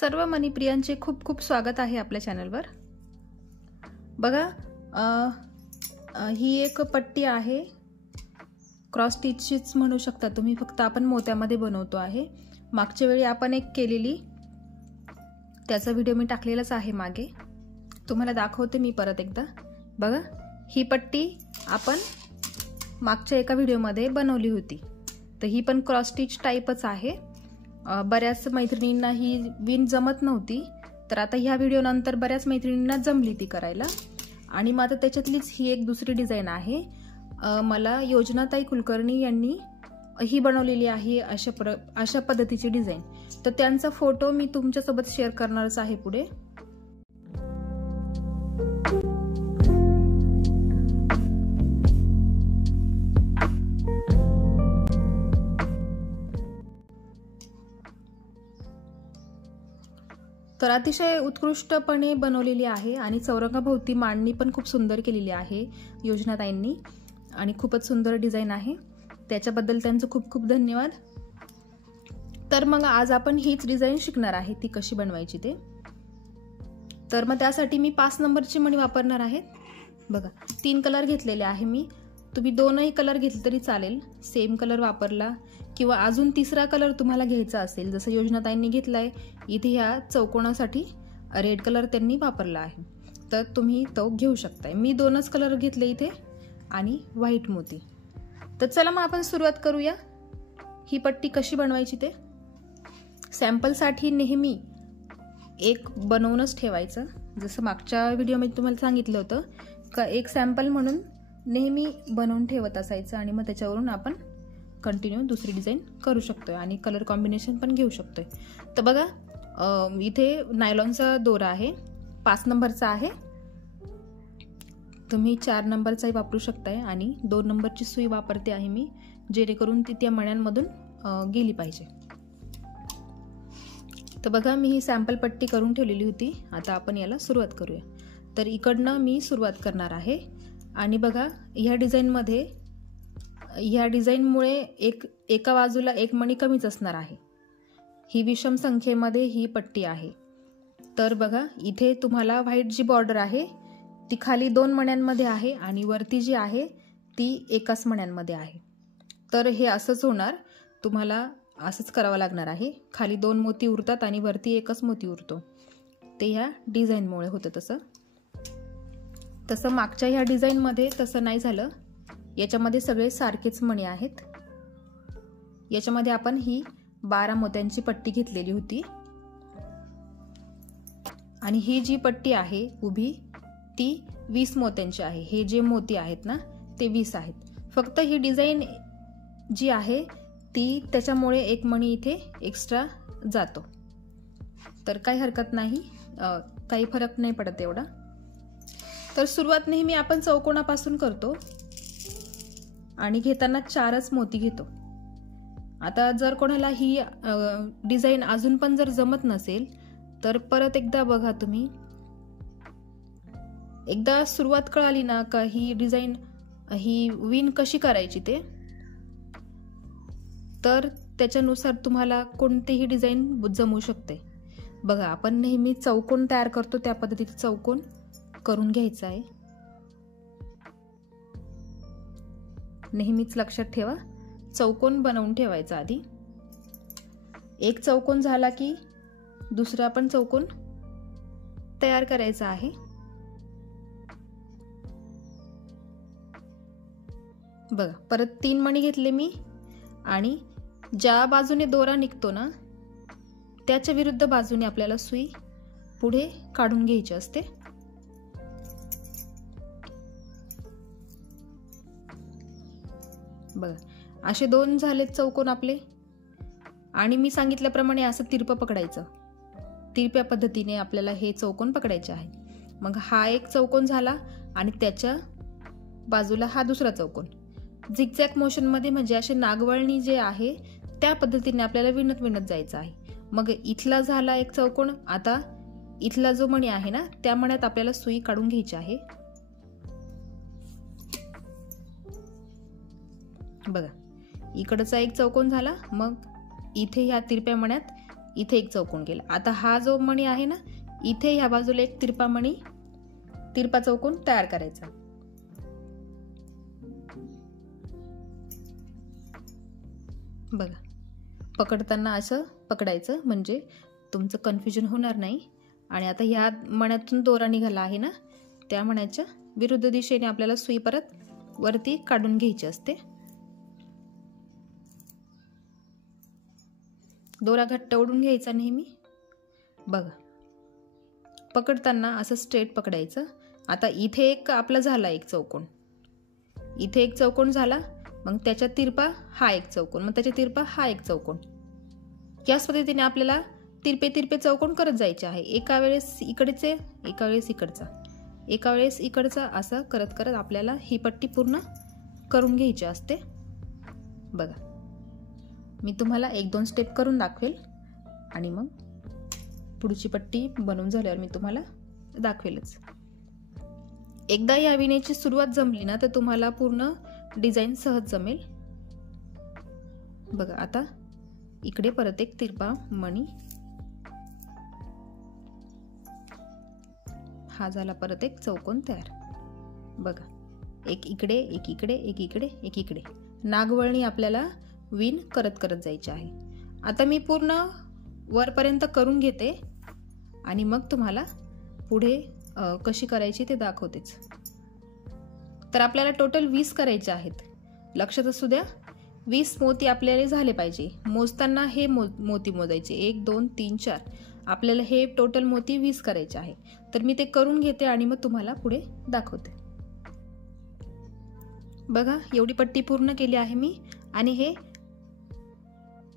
सर्व मनीप्रियांचे खूप खूप स्वागत आहे आपल्या चॅनलवर। बघा, ही एक पट्टी आहे, क्रॉस स्टिचचीच म्हणू शकता तुम्ही, फक्त आपण मोत्यामध्ये बनवतो आहे। मागच्या वेळी आपण एक केलेली, त्याचा व्हिडिओ मी टाकलेलाच आहे मागे, तुम्हाला दाखवते मी परत एकदा। बघा, ही पट्टी आपण मागच्या एका व्हिडिओमध्ये बनवली होती, तर ही पण क्रॉस स्टिच टाइपच आहे। बऱ्याच मैत्रिणींना ही विण जमत नव्हती, तर आता ह्या व्हिडिओ नंतर बऱ्याच मैत्रिणींना जमली ती करायला। आणि मग आता त्याच्यातलीच ही एक दुसरी डिझाइन आहे। मला योजनाताई कुलकर्णी यांनी ही बनवलेली आहे अशा पद्धतीची डिझाइन, तर त्यांचा फोटो मी तुमच्यासोबत शेअर करणारच आहे पुढे। तर अतिशय उत्कृष्टपणे बनवलेली आहे आणि चौरंगाभोवती मांडणी पण खूप सुंदर केलेली आहे योजनाताईंनी, आणि खूपच सुंदर डिझाइन आहे, त्याच्याबद्दल त्यांचं खूप खूप धन्यवाद। तर मग आज आपण हीच डिझाइन शिकणार आहे, ती कशी बनवायची ते। तर मग त्यासाठी मी 5 नंबरची मणी वापरणार आहे। बघा, 3 कलर घेतलेले आहे मी, तुम्ही 2ही कलर घेतले तरी चालेल, सेम कलर वापरला किंवा अजून तिसरा कलर तुम्हाला घ्यायचा असेल, जसं योजनाताईंनी घेतलाय इथे ह्या चौकोनासाठी रेड कलर त्यांनी वापरला आहे, तर तुम्ही तो घेऊ शकताय। मी 2च कलर घेतले इथे आणि व्हाईट मोती। तर चला मग आपण सुरुवात करूया ही पट्टी कशी बनवायची ते। सॅम्पलसाठी नेहमी एक बनवूनच ठेवायचं, जसं मागच्या व्हिडिओमध्ये तुम्हाला सांगितलं होतं का एक सॅम्पल म्हणून नेहमी बनवून ठेवत असायचं, आणि मग त्याच्यावरून आपण कंटिन्यू दुसरी डिझाइन करू शकतोय आणि कलर कॉम्बिनेशन पण घेऊ शकतोय। तर बघा, इथे नायलॉनचा दोरा आहे, 5 नंबरचा आहे, तुम्ही 4 नंबरचाही वापरू शकताय, आणि 2 नंबरची सुई वापरते आहे मी, जेणेकरून ती त्या मण्यांमधून गेली पाहिजे। तर बघा, मी ही सॅम्पल पट्टी करून ठेवलेली होती, आता आपण याला सुरुवात करूया। तर इकडनं मी सुरुवात करणार आहे, आणि बघा ह्या डिझाइनमध्ये, ह्या डिझाइनमुळे एका बाजूला एक मणी कमीच असणार आहे। ही विषम संख्येमध्ये ही पट्टी आहे, तर बघा इथे तुम्हाला व्हाईट जी बॉर्डर आहे ती खाली 2 मण्यांमध्ये आहे, आणि वरती जी आहे ती एकाच मण्यांमध्ये आहे। तर हे असंच होणार, तुम्हाला असंच करावं लागणार आहे, खाली 2 मोती उरतात आणि वरती एकच मोती उरतो, ते ह्या डिझाइनमुळे होतं तसं मागच्या ह्या डिझाइनमध्ये तसं नाही झालं, याच्यामध्ये सगळे सारखेच मणी आहेत। याच्यामध्ये आपण ही 12 मोत्यांची पट्टी घेतलेली होती, आणि ही जी पट्टी आहे उभी ती 20 मोत्यांची आहे। हे जे मोती आहेत ना ते 20 आहेत, फक्त ही डिझाइन जी आहे ती त्याच्यामुळे एक मणी इथे एक्स्ट्रा जातो, तर काही हरकत नाही, काही फरक नाही पडत एवढा। तर सुरुवात नेहमी आपण चौकोनापासून करतो आणि घेताना 4च मोती घेतो। आता जर कोणाला ही डिझाइन अजून पण जर जमत नसेल, तर परत एकदा बघा, तुम्ही एकदा सुरुवात कळाली ना का ही डिझाइन, ही विण कशी करायची ते, तर त्याच्यानुसार तुम्हाला कोणतीही डिझाइन जमू शकते। बघा, आपण नेहमी चौकोन तयार करतो त्या पद्धतीने चौकोन करून घ्यायचा आहे, नेहमीच लक्षात ठेवा, चौकोन बनवून ठेवायचा आधी। एक चौकोन झाला की दुसरा पण चौकोन तयार करायचा आहे। बघा, परत 3 मणी घेतले मी, आणि ज्या बाजूने दोरा निघतो ना त्याच्या विरुद्ध बाजूने आपल्याला सुई पुढे काढून घ्यायची असते। बघा, असे 2 झालेत चौकोन आपले, आणि मी सांगितल्याप्रमाणे असं तिरपं पकडायचं, तिरप्या पद्धतीने आपल्याला हे चौकोन पकडायचे आहे। मग हा एक चौकोन झाला, आणि त्याच्या बाजूला हा दुसरा चौकोन, झिगझॅग मोशन मध्ये, म्हणजे असे नागवळणी जे आहे त्या पद्धतीने आपल्याला विणत विणत जायचं आहे। मग इथला झाला एक चौकोन, आता इथला जो मणी आहे ना त्या मण्यात आपल्याला सुई काढून घ्यायची आहे। बघा, इकडचा एक चौकोन झाला, मग इथे ह्या तिरप्या मण्यात इथे एक चौकोन केला. आता हा जो मणी आहे ना, इथे ह्या बाजूला एक तिरपा चौकोन तयार करायचा. बघा, पकडताना असं पकडायचं म्हणजे तुमचं कन्फ्युजन होणार नाही. आणि आता ह्या मण्यातून दोरा निघाला आहे ना, त्या मण्याच्या विरुद्ध दिशेने आपल्याला सुई परत वरती काढून घ्यायची असते. दोरा घट्ट ओढून घ्यायचा नेहमी. बघा, पकडताना असं स्ट्रेट पकडायचं. आता इथे एक आपला झाला एक चौकोन, इथे एक चौकोन झाला, मग त्याच्या तिरपा हा एक चौकोन, मग त्याच्या तिरपा हा एक चौकोन. याच पद्धतीने आपल्याला तिरपे चौकोन करत जायचे आहे. एका वेळेस इकडचे, एका वेळेस इकडचा, एका वेळेस इकडचा, असं करत करत आपल्याला ही पट्टी पूर्ण करून घ्यायची असते. बघा, मी तुम्हाला 1-2 स्टेप करून दाखवेल आणि मग पुढची पट्टी बनवून झाल्यावर मी तुम्हाला दाखवेलच. एकदा या विणीची सुरुवात जमली ना, तर तुम्हाला पूर्ण डिझाईन सहज जमेल. बघा, आता इकडे परत एक तिरपा मणी, हा झाला परत एक चौकोन तयार. बघा, एक इकडे, एक इकडे, एक इकडे, एक इकडे, नागवळणी आपल्याला विण करत करत जायची आहे. आता मी पूर्ण वरपर्यंत करून घेते आणि मग तुम्हाला पुढे कशी करायची ते दाखवतेच. तर आपल्याला टोटल 20 करायचे आहेत. लक्षात असू द्या, 20 मोती आपल्याला झाले पाहिजे. मोजताना हे मोती मोजायचे, 1 2 3 4. आपल्याला हे टोटल मोती 20 करायचे आहे. तर मी ते करून घेते आणि मग तुम्हाला पुढे दाखवते. बघा, एवढी पट्टी पूर्ण केली आहे मी आणि हे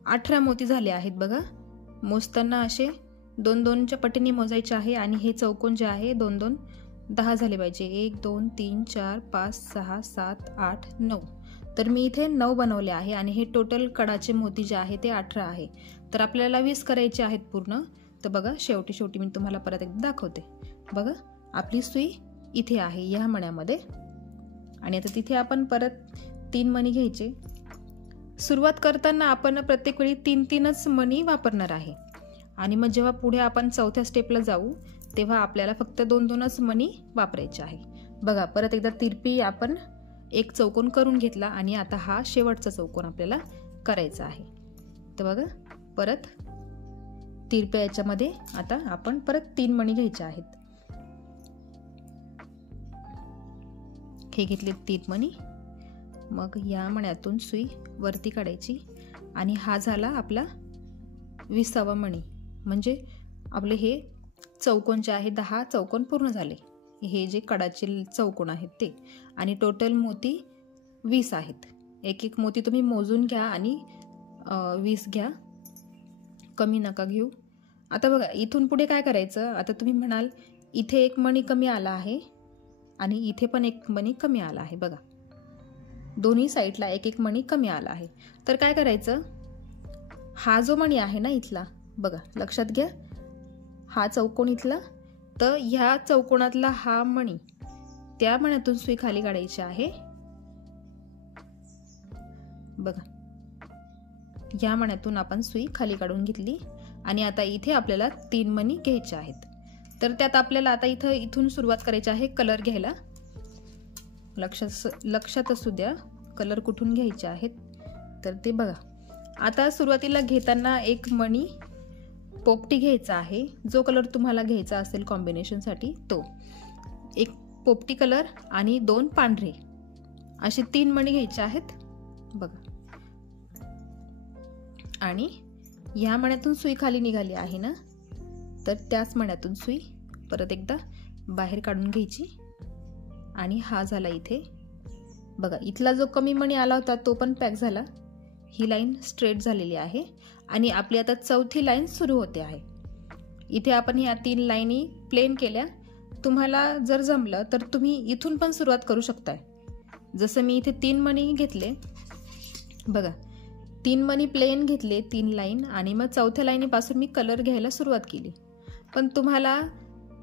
18 मोती झाले आहेत. बघा, मोजताना असे 2-2च्या पट्टीने मोजायचे आहे आणि हे चौकोन जे आहे 2-2 10 झाले पाहिजे. 1 2 3 4 5 6 7 8 9. तर मी इथे 9 बनवले आहे आणि हे टोटल कडाचे मोती जे आहे ते 18 आहे. तर आपल्याला 20 करायचे आहेत पूर्ण. तर बघा, शेवटी मी तुम्हाला परत एकदा दाखवते. बघा, आपली सुई इथे आहे या मण्यामध्ये आणि आता तिथे आपण परत 3 मणी घ्यायचे. सुरुवात करताना आपण प्रत्येक वेळी 3-3च मणी वापरणार आहे आणि मग जेव्हा पुढे आपण चौथ्या स्टेपला जाऊ तेव्हा आपल्याला फक्त 2-2च मणी वापरायचे आहे. बघा, परत एकदा तिरपी आपण एक चौकोन करून घेतला आणि आता हा शेवटचा चौकोन आपल्याला करायचा आहे. तर बघा, परत तिरप्या याच्यामध्ये आता आपण परत 3 मणी घ्यायचे आहेत. हे घेतले 3 मणी. मग या मण्यातून सुई वरती काढायची आणि हा झाला आपला 20वा मणी. म्हणजे आपले हे चौकोन जे आहे 10 चौकोन पूर्ण झाले. हे जे कडाचे चौकोन आहेत ते, आणि टोटल मोती 20 आहेत. एक एक मोती तुम्ही मोजून घ्या आणि 20 घ्या, कमी नका घेऊ. आता बघा, इथून पुढे काय करायचं. आता तुम्ही म्हणाल इथे एक मणी कमी आला आहे आणि इथे पण एक मणी कमी आला आहे. बघा, दोन्ही साईडला एक एक मणी कमी आला आहे. तर काय करायचं, हा जो मणी आहे ना इथला, बघा लक्षात घ्या, हा चौकोन इथला, तर ह्या चौकोनातला हा मणी, त्या मण्यातून सुई खाली काढायची आहे. बघा, या मण्यातून आपण सुई खाली काढून घेतली आणि आता इथे आपल्याला 3 मणी घ्यायचे आहेत. तर त्यात आपल्याला आता इथून सुरुवात करायची आहे कलर घ्यायला. लक्षात असू द्या कलर कुठून घ्यायचे आहेत. तर ते बघा, आता सुरुवातीला घेताना एक मणी पोपटी घ्यायचा आहे. जो कलर तुम्हाला घ्यायचा असेल कॉम्बिनेशनसाठी तो, एक पोपटी कलर आणि 2 पांढरे, असे 3 मणी घ्यायचे आहेत. बघा, आणि ह्या मण्यातून सुई खाली निघाली आहे ना, तर त्याच मण्यातून सुई परत एकदा बाहेर काढून घ्यायची आणि हा झाला इथे. बघा, इथला जो कमी मणी आला होता तो पण पॅक झाला. ही लाईन स्ट्रेट झालेली आहे आणि आपली आता चौथी लाईन सुरू होते आहे. इथे आपण ह्या 3 लाईनी प्लेन केल्या. तुम्हाला जर जमलं तर तुम्ही इथून पण सुरुवात करू शकताय. जसं मी इथे 3 मणी घेतले, बघा 3 मणी प्लेन घेतले, 3 लाईन, आणि मग चौथ्या लाईनीपासून मी कलर घ्यायला सुरुवात केली. पण तुम्हाला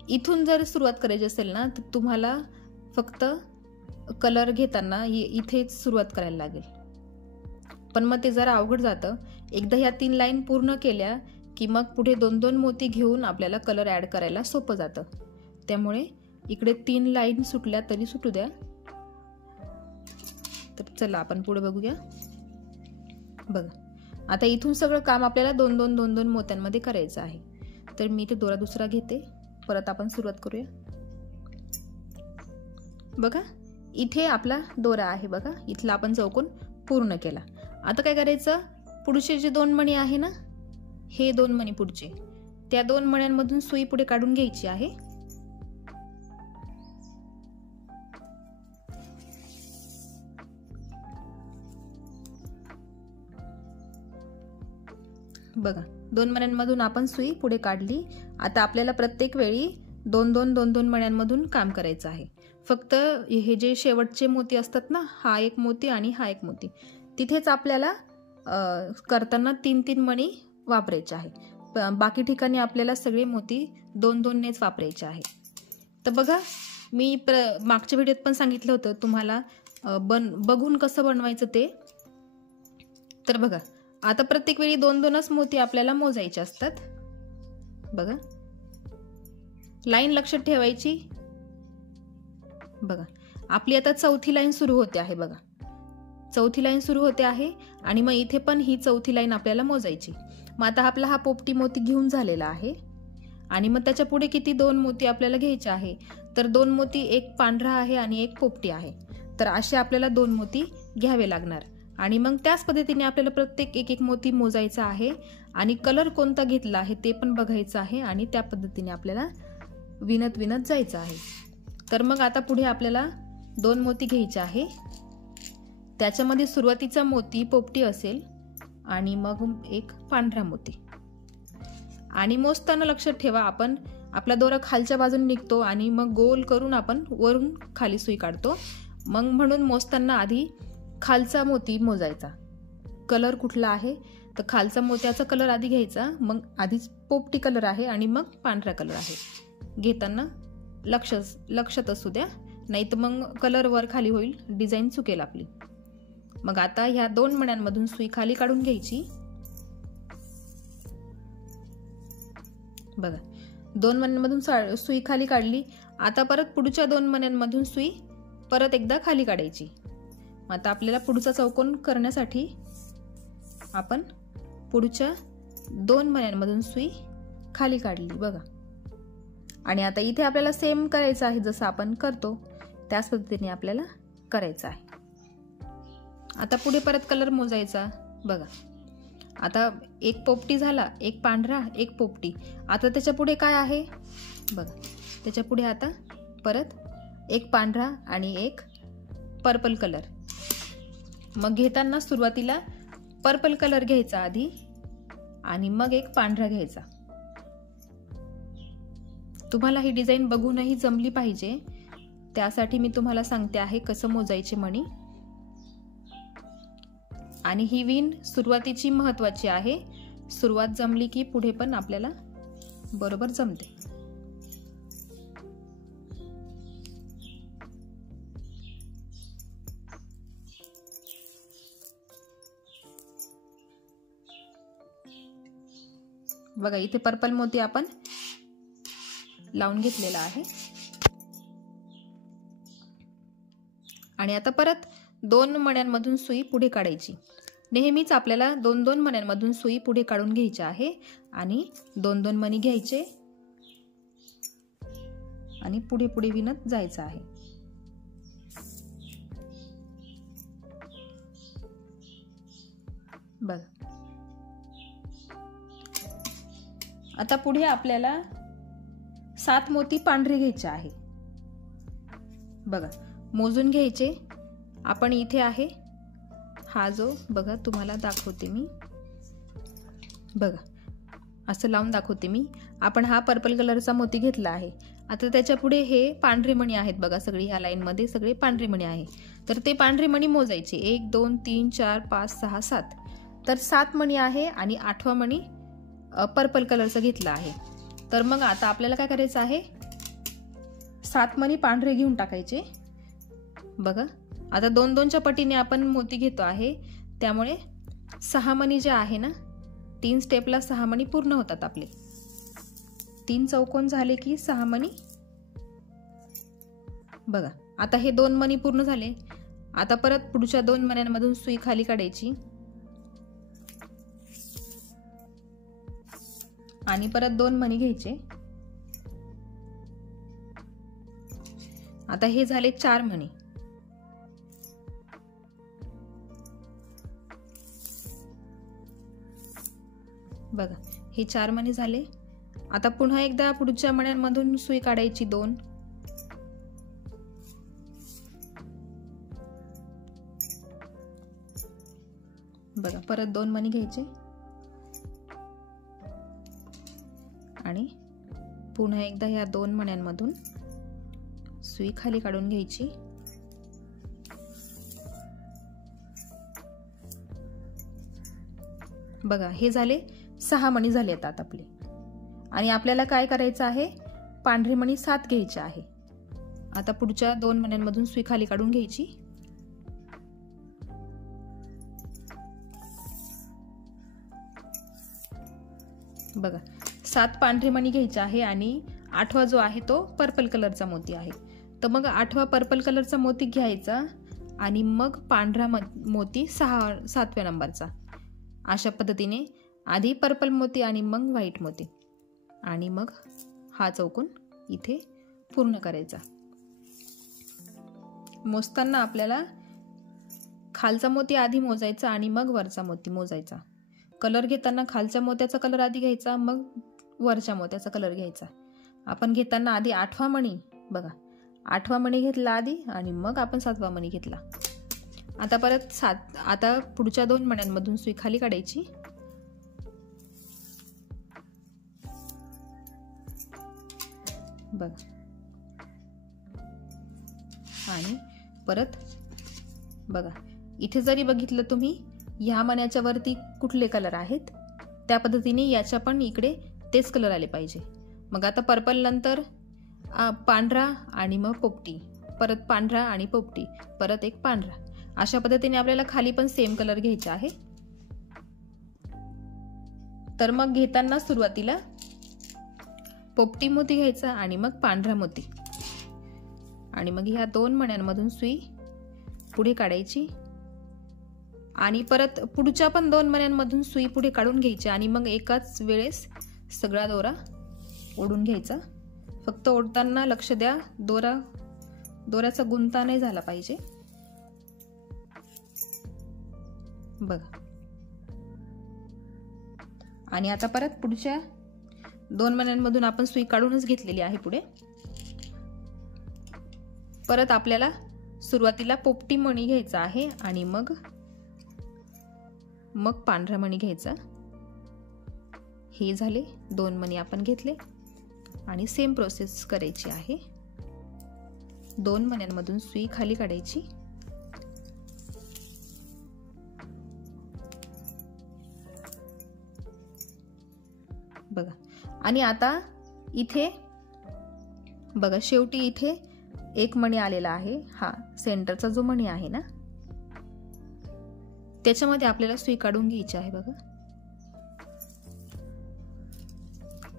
इथून जर सुरुवात करायची असेल ना, तर तुम्हाला फक्त कलर घेताना इथेच सुरुवात करायला लागेल. पण मग ते जरा अवघड जातं. एकदा ह्या 3 लाईन पूर्ण केल्या की मग पुढे 2-2 मोती घेऊन आपल्याला कलर ॲड करायला सोपं जातं. त्यामुळे इकडे 3 लाईन सुटल्या तरी सुटू द्या. तर चला आपण पुढे बघूया. बघा, आता इथून सगळं काम आपल्याला 2-2 मोत्यांमध्ये करायचं आहे. तर मी इथे दोरा दुसरा घेते. परत आपण सुरुवात करूया. बघा, इथे आपला दोरा आहे. बघा, इथला आपण चौकोन पूर्ण केला. आता काय करायचं, पुढचे जे 2 मणी आहे ना, हे 2 मणी पुढचे, त्या 2 मण्यांमधून सुई पुढे काढून घ्यायची आहे. बघा, 2 मण्यांमधून आपण सुई पुढे काढली. आता आपल्याला प्रत्येक वेळी 2-2 मण्यांमधून काम करायचं आहे. फक्त हे जे शेवटचे मोती असतात ना, हा एक मोती आणि हा एक मोती, तिथेच आपल्याला करताना 3-3 मणी वापरायचे आहे. बाकी ठिकाणी आपल्याला सगळे मोती 2-2नेच वापरायचे आहे. तर बघा, मी मागच्या व्हिडिओत पण सांगितलं होतं तुम्हाला बघून कसं बनवायचं ते. तर बघा, आता प्रत्येक वेळी 2-2च मोती आपल्याला मोजायचे असतात. बघा, लाईन लक्षात ठेवायची. बघा, आपली आता चौथी लाईन सुरू होते आहे. बघा, चौथी लाईन सुरू होते आहे आणि मग इथे पण ही चौथी लाईन आपल्याला मोजायची. मग आता आपला हा पोपटी मोती घेऊन झालेला आहे आणि मग त्याच्या पुढे किती 2 मोती आपल्याला घ्यायचे आहे. तर 2 मोती, एक पांढरा आहे आणि एक पोपटी आहे. तर असे आपल्याला 2 मोती घ्यावे लागणार आणि मग त्याच पद्धतीने आपल्याला प्रत्येक एक मोती मोजायचा आहे आणि कलर कोणता घेतला आहे ते पण बघायचं आहे आणि त्या पद्धतीने आपल्याला विणत जायचं आहे. तर मग आता पुढे आपल्याला 2 मोती घ्यायचे आहे. त्याच्यामध्ये सुरुवातीचा मोती पोपटी असेल आणि मग एक पांढरा मोती. आणि मोजताना लक्षात ठेवा, आपण आपला दोरा खालच्या बाजूने निघतो आणि मग गोल करून आपण वरून खाली सुई काढतो. मग म्हणून मोजताना आधी खालचा मोती मोजायचा. कलर कुठला आहे तर खालचा मोत्याचा कलर आधी घ्यायचा. मग आधीच पोपटी कलर आहे आणि मग पांढरा कलर आहे. घेताना लक्षात असू द्या, नाही तर मग कलर वर खाली होईल, डिझाईन चुकेल आपली. मग आता ह्या 2 मण्यांमधून सुई खाली काढून घ्यायची. बघा, 2 मण्यांमधून सुई खाली काढली. आता परत पुढच्या 2 मण्यांमधून सुई परत एकदा खाली काढायची. आता आपल्याला पुढचा चौकोन करण्यासाठी आपण पुढच्या 2 मण्यांमधून सुई खाली काढली. बघा, आणि आता इथे आपल्याला सेम करायचं आहे, जसं आपण करतो त्याच पद्धतीने आपल्याला करायचं आहे. आता पुढे परत कलर मोजायचा. बघा, आता एक पोपटी झाला, एक पांढरा, एक पोपटी. आता त्याच्या पुढे काय आहे, बघा, त्याच्या पुढे आता परत एक पांढरा आणि एक पर्पल कलर. मग घेताना सुरुवातीला पर्पल कलर घ्यायचा आधी आणि मग एक पांढरा घ्यायचा. तुम्हाला ही डिझाईन बघूनही जमली पाहिजे, त्यासाठी मी तुम्हाला सांगते आहे कसं मोजायचे मणी. आणि ही विण सुरुवातीची महत्वाची आहे. सुरुवात जमली की पुढे पण आपल्याला बरोबर जमते. बघा, इथे पर्पल मोती आपण लावून घेतलेला आहे. आणि आता परत 2 मण्यांमधून सुई पुढे काढायची. नेहमीच आपल्याला 2-2 मण्यांमधून सुई पुढे काढून घ्यायची आहे आणि 2-2 मणी घ्यायचे आणि पुढे पुढे विणत जायचं आहे. बघ, आता पुढे आपल्याला 7 मोती पांढरे घ्यायचे आहे. बघा, मोजून घ्यायचे. आपण इथे आहे हा जो, बघा तुम्हाला दाखवते मी. बघा, असं लावून दाखवते मी. आपण हा पर्पल कलरचा मोती घेतला आहे. आता त्याच्या पुढे हे पांढरे मणी आहेत. बघा, सगळे ह्या लाईन मध्ये सगळे पांढरे मणी आहे. तर ते पांढरे मणी मोजायचे. 1 2 3 4 5 6 7. तर 7 मणी आहे आणि 8वा मणी पर्पल कलरचा घेतला आहे. तर मग आता आपल्याला काय करायचं आहे, 7 मणी पांढरे घेऊन टाकायचे. बघा, आता 2-2च्या पटीने आपण मोती घेतो आहे, त्यामुळे 6 मणी जे आहे ना 3 स्टेपला 6 मणी पूर्ण होतात आपले. 3 चौकोन झाले की 6 मणी. बघा आता हे 2 मणी पूर्ण झाले. आता परत पुढच्या 2 मण्यांमधून सुई खाली काढायची आणि परत 2 मणी घ्यायचे. आता हे झाले 4 मणी. बघा हे 4 मणी झाले. आता पुन्हा एकदा पुढच्या मण्यांमधून सुई काढायची 2. बघा परत 2 मणी घ्यायचे आणि पुन्हा एकदा या 2 मण्यांमधून सुई खाली काढून घ्यायची. बघा हे झाले 6 मणी झाले आता आपले. आणि आपल्याला काय करायचं आहे, पांढरी मणी 7 घ्यायची आहे. आता पुढच्या 2 मण्यांमधून सुई खाली काढून घ्यायची. बघा 7 पांढरी मणी घ्यायची आहे आणि 8वा जो आहे तो पर्पल कलरचा मोती आहे. तर मग 8वा पर्पल कलरचा मोती घ्यायचा आणि मग पांढरा मोती 7व्या नंबरचा. अशा पद्धतीने आधी पर्पल मोती आणि मग व्हाईट मोती आणि मग हा चौकोन इथे पूर्ण करायचा. मोजताना आपल्याला खालचा मोती आधी मोजायचा आणि मग वरचा मोती मोजायचा. कलर घेताना खालच्या मोत्याचा कलर आधी घ्यायचा, मग वरच्या मोत्याचा कलर घ्यायचा. आपण घेताना आधी 8वा मणी, बघा 8वा मणी घेतला आधी आणि मग आपण 7वा मणी घेतला. आता परत आता पुढच्या 2 मण्यांमधून सुई खाली काढायची. बघा आणि परत बघा इथे जरी बघितलं तुम्ही ह्या मण्याच्या वरती कुठले कलर आहेत त्या पद्धतीने याच्या पण इकडे तेच कलर आले पाहिजे. मग आता पर्पल नंतर पांढरा आणि मग पोपटी, परत पांढरा आणि पोपटी, परत एक पांढरा. अशा पद्धतीने आपल्याला खाली पण सेम कलर घ्यायचा आहे. तर मग घेताना सुरुवातीला पोपटी मोती घ्यायचा आणि मग पांढरा मोती आणि मग ह्या 2 मण्यांमधून सुई पुढे काढायची आणि परत पुढच्या पण 2 मण्यांमधून सुई पुढे काढून घ्यायची आणि मग एकाच वेळेस सगळा दोरा ओढून घ्यायचा. फक्त ओढताना लक्ष द्या, दोऱ्याचा गुंता नाही झाला पाहिजे. बघा आणि आता परत पुढच्या 2 मण्यांमधून आपण सुई काढूनच घेतलेली आहे. पुढे परत आपल्याला सुरुवातीला पोपटी मणी घ्यायचा आहे आणि मग पांढरा मणी घ्यायचा. हे झाले 2 मणी आपण घेतले आणि सेम प्रोसेस करायची आहे. 2 मण्यांमधून सुई खाली काढायची. बघा आणि आता इथे बघा शेवटी इथे एक मणी आलेला आहे. हा सेंटरचा जो मणी आहे ना त्याच्यामध्ये आपल्याला सुई काढून घ्यायची आहे. बघा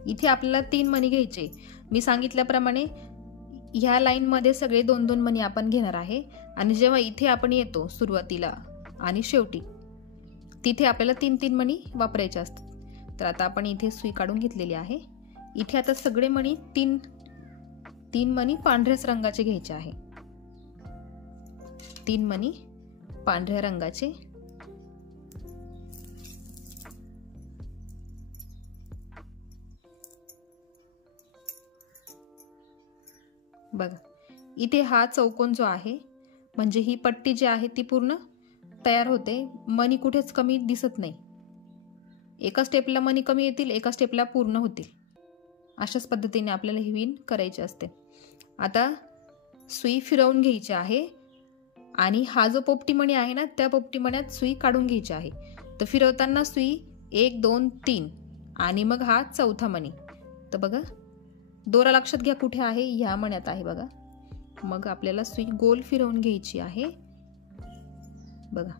इथे आपल्याला 3 मणी घ्यायचे. मी सांगितल्याप्रमाणे ह्या लाईन मध्ये सगळे 2-2 मणी आपण घेणार आहे आणि जेव्हा इथे आपण येतो सुरुवातीला आणि शेवटी तिथे आपल्याला 3-3 मणी वापरायचे असतात. तर आता आपण इथे सुई काढून घेतलेली आहे. इथे आता सगळे मणी 3 मणी पांढऱ्याच रंगाचे घ्यायचे आहे. 3 मणी पांढऱ्या रंगाचे. बघा इथे हा चौकोन जो आहे म्हणजे ही पट्टी जी आहे ती पूर्ण तयार होते. मणी कुठेच कमी दिसत नाही. एका स्टेपला मणी कमी येतील, एका स्टेपला पूर्ण होतील. अशाच पद्धतीने आपल्याला ही विण करायची असते. आता सुई फिरवून घ्यायची आहे आणि हा जो पोपटी मणी आहे ना त्या पोपटी मण्यात सुई काढून घ्यायची आहे. तर फिरवताना सुई 1 2 3 आणि मग हा 4था मणी. तर बघा दोरा लक्षात घ्या कुठे आहे, ह्या मण्यात आहे बघा. मग आपल्याला सुई गोल फिरवून घ्यायची आहे. बघा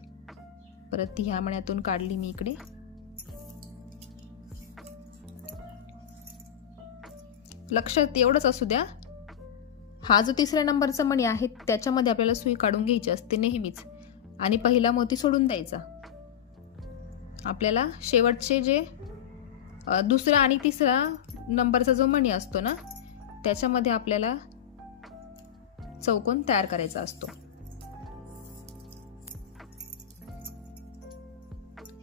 परत ह्या मण्यातून काढली मी इकडे लक्षात एवढंच असू द्या, हा जो तिसऱ्या नंबरचा मणी आहे त्याच्यामध्ये आपल्याला सुई काढून घ्यायची असते नेहमीच आणि पहिला मोती सोडून द्यायचा. आपल्याला शेवटचे जे दुसरा आणि तिसरा नंबरचा जो मणी असतो ना त्याच्यामध्ये आपल्याला चौकोन तयार करायचा असतो.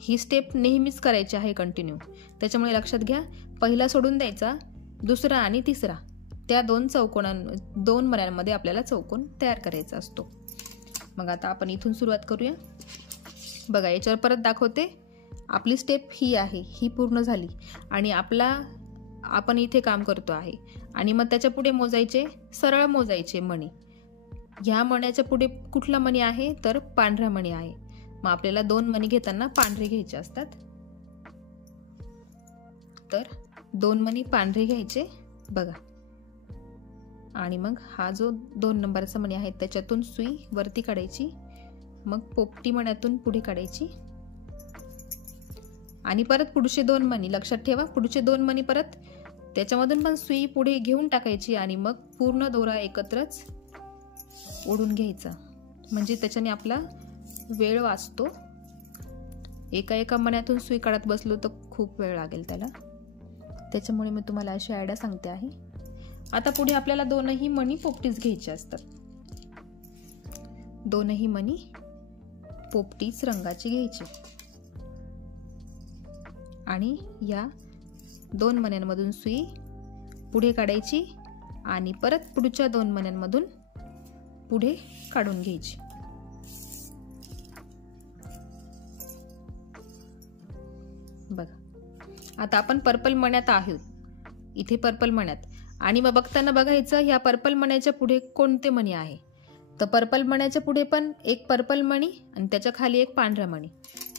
ही स्टेप नेहमीच करायची आहे कंटिन्यू. त्याच्यामुळे लक्षात घ्या, पहिला सोडून द्यायचा, दुसरा आणि तिसरा त्या दोन मण्यांमध्ये आपल्याला चौकोन तयार करायचा असतो. मग आता आपण इथून सुरुवात करूया. बघा याच्यावर परत दाखवते. आपली स्टेप ही आहे, ही पूर्ण झाली आणि आपण इथे काम करतो आहे आणि मग त्याच्या पुढे मोजायचे, सरळ मोजायचे मणी. ह्या मण्याच्या पुढे कुठला मणी आहे तर पांढरा मणी आहे. मग आपल्याला 2 मणी घेताना पांढरे घ्यायचे असतात. तर 2 मणी पांढरे घ्यायचे बघा. आणि मग हा जो 2 नंबरचा मणी आहे त्याच्यातून सुई वरती काढायची, मग पोपटी मण्यातून पुढे काढायची आणि परत पुढचे 2 मणी लक्षात ठेवा. पुढचे 2 मणी परत त्याच्यामधून पण सुई पुढे घेऊन टाकायची आणि मग पूर्ण दोरा एकत्रच ओढून घ्यायचा. म्हणजे त्याच्याने आपला वेळ वाचतो. एका मण्यातून सुई काढत बसलो तर खूप वेळ लागेल त्याला. त्याच्यामुळे मी तुम्हाला अशी आयडिया सांगते आहे. आता पुढे आपल्याला 2ही मणी पोपटीच घ्यायचे असतात. 2ही मणी पोपटीच रंगाची घ्यायची आणि या 2 मण्यांमधून सुई पुढे काढायची आणि परत पुढच्या 2 मण्यांमधून पुढे काढून घ्यायची. बघा आता आपण पर्पल मण्यात आहोत, इथे पर्पल मण्यात. आणि मग बघताना बघायचं ह्या पर्पल मण्याच्या पुढे कोणते मणी आहे. तर पर्पल मण्याच्या पुढे पण एक पर्पल मणी आणि त्याच्या खाली एक पांढरा मणी.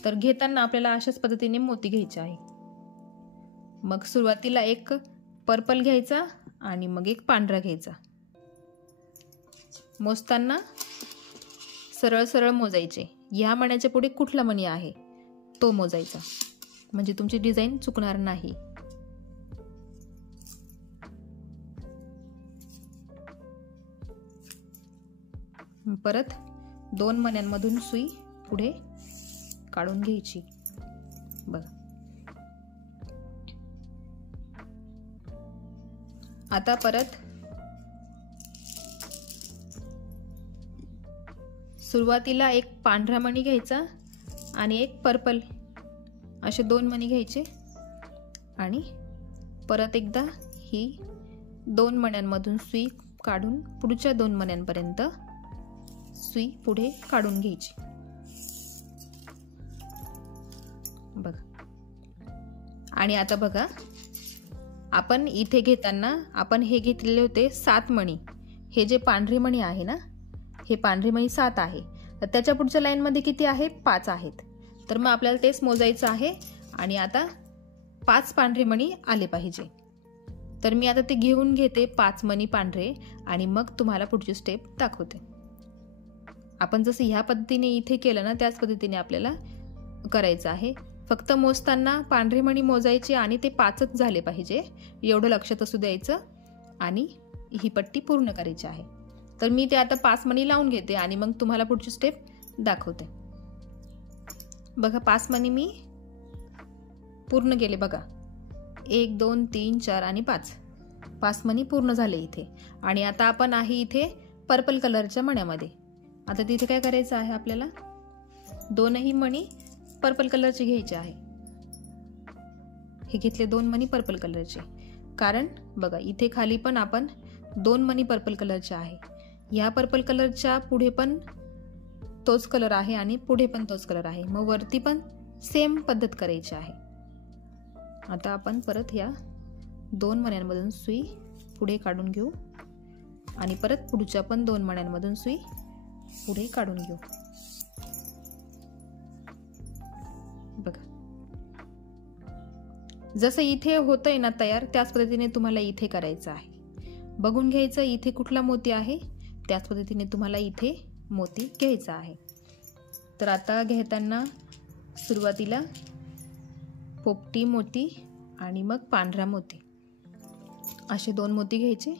तर घेताना आपल्याला अशाच पद्धतीने मोती घ्यायचे आहे. मग सुरुवातीला एक पर्पल घ्यायचा आणि मग एक पांढरा घ्यायचा. मोजताना सरळ सरळ मोजायचे. ह्या मण्याच्या पुढे कुठला मणी आहे तो मोजायचा, म्हणजे तुमची डिझाईन चुकणार नाही. परत 2 मण्यांमधून सुई पुढे काढून घ्यायची. बघा आता परत सुरुवातीला एक पांढरा मणी घ्यायचा आणि एक पर्पल, असे 2 मणी घ्यायचे आणि परत एकदा ही 2 मण्यांमधून सुई काढून पुढच्या 2 मण्यांपर्यंत सुई पुढे काढून घ्यायची. बघा आणि आता बघा आपण इथे घेताना आपण हे घेतलेले होते 7 मणी. हे जे पांढरे मणी आहे ना, हे पांढरे मणी 7 आहे. तर त्याच्या पुढच्या लाईन मध्ये किती आहे 5 आहेत. तर मग आपल्याला तेच मोजायचं आहे आणि आता 5 पांढरे मणी आले पाहिजे. तर मी आता ते घेऊन घेते 5 मणी पांढरे आणि मग तुम्हाला पुढची स्टेप दाखवते. आपण जसं ह्या पद्धतीने इथे केलं ना त्याच पद्धतीने आपल्याला करायचं आहे. फक्त मोजताना पांढरे मणी मोजायचे आणि ते 5च झाले पाहिजे एवढं लक्षात असू द्यायचं आणि ही पट्टी पूर्ण करायची आहे. तर मी ते आता 5 मणी लावून घेते आणि मग तुम्हाला पुढची स्टेप दाखवते. बघा 5 मणी मी पूर्ण केले. बघा 1 2 3 4 आणि 5 मणी पूर्ण झाले इथे. आणि आता आपण आहे इथे पर्पल कलरच्या मण्यामध्ये. आता तिथे काय करायचं आहे आपल्याला 2ही मणी पर्पल कलरचे घ्यायचे आहे. हे घेतले 2 मणी पर्पल कलरचे, कारण बघा इथे खाली पण आपण 2 मणी पर्पल कलरचे आहे. या पर्पल कलरच्या पुढे पण तोच कलर आहे आणि पुढे पण तोच कलर आहे. मग वरती पण सेम पद्धत करायची आहे. आता आपण परत या 2 मण्यांमधून सुई पुढे काढून घेऊ आणि परत पुढच्या पण 2 मण्यांमधून सुई पुढे काढून घेऊ. बघा जसं इथे होतंय ना तयार त्याच पद्धतीने तुम्हाला इथे करायचं आहे. बघून घ्यायचं इथे कुठला मोती आहे, त्याच पद्धतीने तुम्हाला इथे मोती घ्यायचा आहे. तर आता घेताना सुरुवातीला पोपटी मोती आणि मग पांढरा मोती असे 2 मोती घ्यायचे.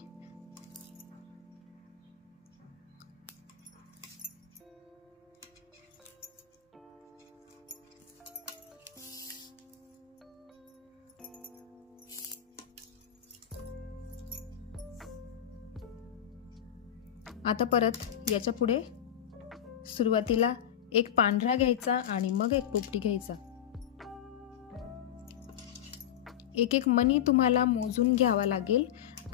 आता परत याच्या पुढे सुरुवातीला एक पांढरा घ्यायचा आणि मग एक पोपटी घ्यायचा. एक एक मणी तुम्हाला मोजून घ्यावा लागेल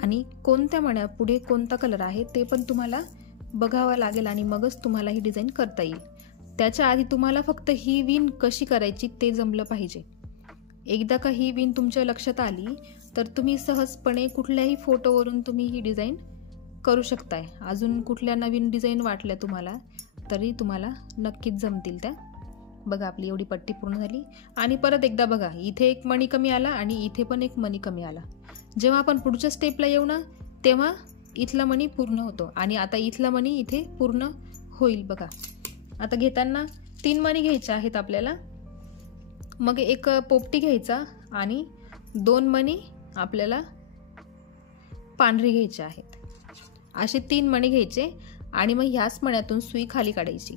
आणि कोणत्या मण्या पुढे कोणता कलर आहे ते पण तुम्हाला बघावं लागेल आणि मगच तुम्हाला ही डिझाईन करता येईल. त्याच्या आधी तुम्हाला फक्त ही विण कशी करायची ते जमलं पाहिजे. एकदा का ही विण तुमच्या लक्षात आली तर तुम्ही सहजपणे कुठल्याही फोटोवरून तुम्ही ही डिझाईन करू शकताय. अजून कुठल्या नवीन डिझाईन वाटल्या तुम्हाला तरी तुम्हाला नक्कीच जमतील त्या. बघा आपली एवढी पट्टी पूर्ण झाली. आणि परत एकदा बघा, इथे एक मणी कमी आला आणि इथे पण एक मणी कमी आला. जेव्हा आपण पुढच्या स्टेपला येऊ ना तेव्हा इथला मणी पूर्ण होतो आणि आता इथला मणी इथे पूर्ण होईल. बघा आता घेताना 3 मणी घ्यायचे आहेत आपल्याला. मग एक पोपटी घ्यायचा आणि 2 मणी आपल्याला पांढरी घ्यायचे आहेत. असे 3 मणी घ्यायचे आणि मग ह्याच मण्यातून सुई खाली काढायची.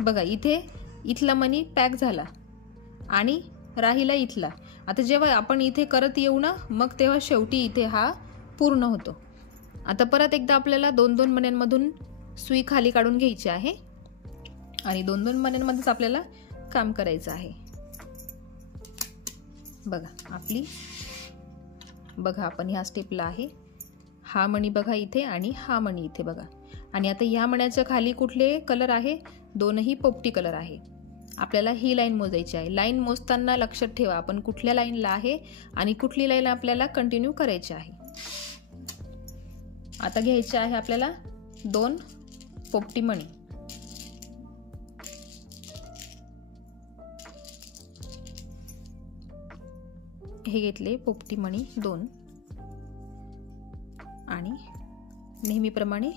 बघा इथे इथला मणी पॅक झाला आणि राहिला इथला. आता जेव्हा आपण इथे करत येऊ ना मग तेव्हा शेवटी इथे हा पूर्ण होतो. आता परत एकदा आपल्याला 2-2 मण्यांमधून सुई खाली काढून घ्यायची आहे आणि 2-2 मण्यांमध्येच आपल्याला काम करायचं आहे. बघा आपली, बघा आपण ह्या स्टेपला आहे. हा मणी बघा इथे आणि हा मणी इथे बघा. आणि आता ह्या मण्याच्या खाली कुठले कलर आहे? 2ही पोपटी कलर आहे. आपल्याला ही लाईन मोजायची आहे. लाईन मोजताना लक्षात ठेवा आपण कुठल्या लाईनला आहे आणि कुठली लाईन आपल्याला कंटिन्यू करायची आहे. आता घ्यायचे आहे आपल्याला 2 पोपटी मणी. हे घेतले पोपटी मणी 2 आणि नेहमीप्रमाणे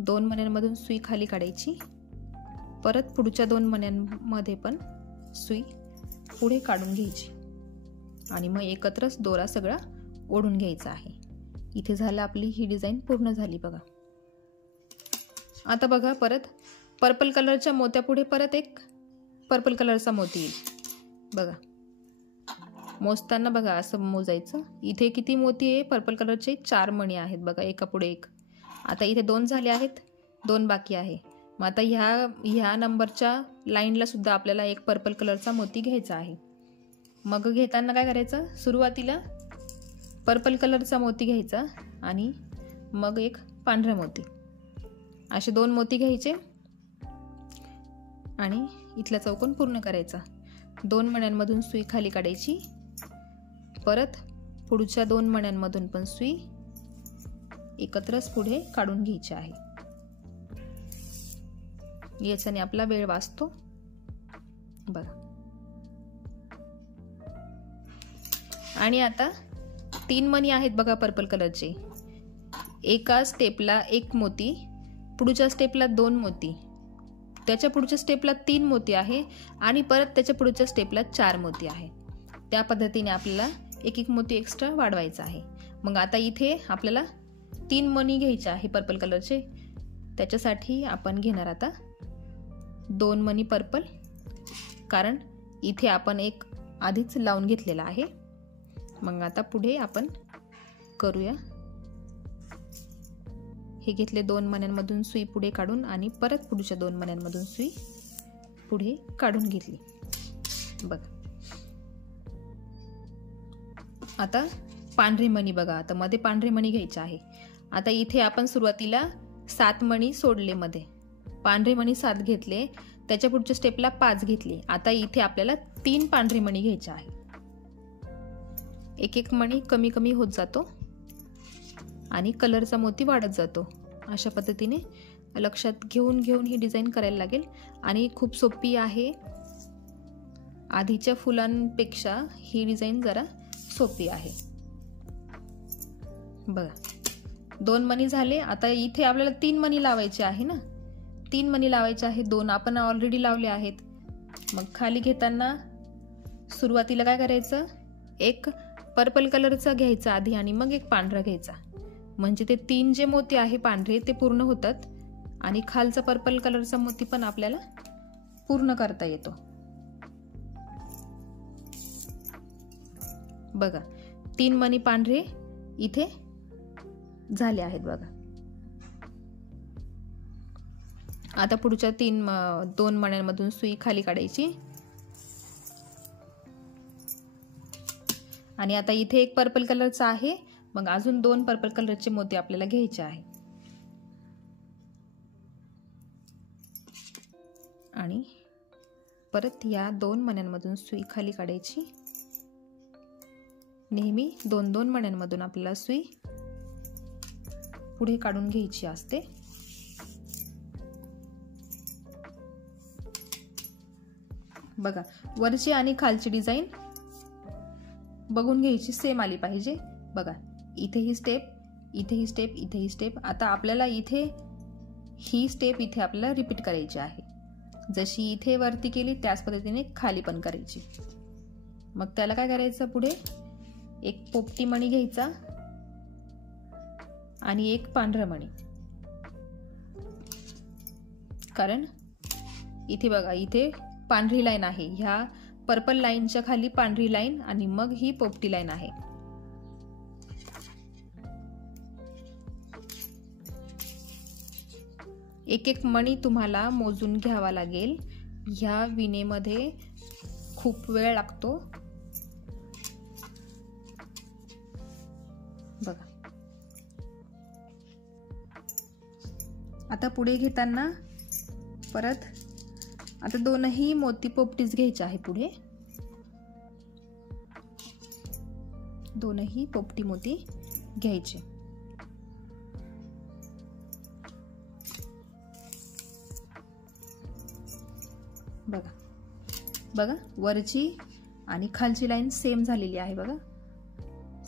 2 मण्यांमधून सुई खाली काढायची. परत पुढच्या 2 मण्यांमध्ये पण सुई पुढे काढून घ्यायची आणि मग एकत्रच दोरा सगळा ओढून घ्यायचा आहे. इथे झालं आपली ही डिझाईन पूर्ण झाली. बघा आता बघा परत पर्पल कलरच्या मोत्यापुढे परत एक पर्पल कलरचा मोती येईल. बघा मोजताना बघा असं मोजायचं. इथे किती मोती आहे? पर्पल कलरचे 4 मणी आहेत बघा, एका पुढे एक. आता इथे 2 झाले आहेत, 2 बाकी आहे. मग आता ह्या नंबरच्या लाईनला सुद्धा आपल्याला एक पर्पल कलरचा मोती घ्यायचा आहे. मग घेताना काय करायचं? सुरुवातीला पर्पल कलरचा मोती घ्यायचा आणि मग एक पांढरा मोती. असे 2 मोती घ्यायचे आणि इथला चौकोन पूर्ण करायचा. 2 मण्यांमधून सुई खाली काढायची. परत पुढच्या 2 मण्यांमधून पण सुई एकत्रच पुढे काढून घ्यायची आहे. याच्याने आपला वेळ वाचतो. बघा आणि आता 3 मणी आहेत बघा पर्पल कलरचे. एका स्टेपला 1 मोती, पुढच्या स्टेपला 2 मोती, त्याच्या पुढच्या स्टेपला 3 मोती आहे आणि परत त्याच्या पुढच्या स्टेपला 4 मोती आहे. त्या पद्धतीने आपल्याला एक मोती एक्स्ट्रा वाढवायचा आहे. मग आता इथे आपल्याला 3 मणी घ्यायचे आहे पर्पल कलरचे. त्याच्यासाठी आपण घेणार आता 2 मणी पर्पल, कारण इथे आपण एक आधीच लावून घेतलेला आहे. मग आता पुढे आपण करूया. हे घेतले 2 मण्यांमधून सुई पुढे काढून आणि परत पुढच्या 2 मण्यांमधून सुई पुढे काढून घेतली. बघा आता पांढरी मणी बघा. आता मध्ये पांढरी मणी घ्यायची आहे. आता इथे आपण सुरुवातीला 7 मणी सोडले, मध्ये पांढरे मणी 7 घेतले, त्याच्या पुढच्या स्टेपला 5 घेतले. आता इथे आपल्याला 3 पांढरी मणी घ्यायचे आहे. एक मणी कमी कमी होत जातो आणि कलरचा मोती वाढत जातो. अशा पद्धतीने लक्षात घेऊन ही डिझाईन करायला लागेल आणि खूप सोपी आहे. आधीच्या फुलांपेक्षा ही डिझाईन जरा सोपी आहे. बघा 2 मणी झाले. आता इथे आपल्याला 3 मणी लावायचे आहे ना. 3 मणी लावायचे आहे. 2 आपण ऑलरेडी लावले आहेत. मग खाली घेताना सुरुवातीला काय करायचं, एक पर्पल कलरचा घ्यायचा आधी आणि मग एक पांढरा घ्यायचा, म्हणजे ते 3 जे मोती आहे पांढरे ते पूर्ण होतात आणि खालचा पर्पल कलरचा मोती पण आपल्याला पूर्ण करता येतो. बघा 3 मणी पांढरे इथे झाले आहेत बघा. आता पुढच्या 2 मण्यांमधून सुई खाली काढायची आणि आता इथे एक पर्पल कलरचा आहे, मग अजून 2 पर्पल कलरचे मोती आपल्याला घ्यायचे आहे आणि परत या 2 मण्यांमधून सुई खाली काढायची. नेहमी 2-2 मण्यांमधून आपल्याला सुई पुढे काढून घ्यायची असते. बघा वरची आणि खालची डिझाईन बघून घ्यायची, सेम आली पाहिजे. बघा इथे ही स्टेप, इथे ही स्टेप, इथे ही स्टेप. आता आपल्याला इथे ही स्टेप इथे आपल्याला रिपीट करायची आहे. जशी इथे वरती केली त्याच पद्धतीने खाली पण करायची. मग त्याला काय करायचं, पुढे एक पोपटी मणी घ्यायचा आणि एक पांढरा मणी. कारण इथे बघा इथे पांढरी लाईन आहे, ह्या पर्पल लाईनच्या खाली पांढरी लाईन आणि मग ही पोपटी लाईन आहे. एक एक मणी तुम्हाला मोजून घ्यावा लागेल. ह्या विणेमध्ये खूप वेळ लागतो. बघा आता पुढे घेताना परत आता 2ही मोती पोपटीच घ्यायचे आहे. पुढे 2ही पोपटी मोती घ्यायचे. बघा बघा वरची आणि खालची लाईन सेम झालेली आहे. बघा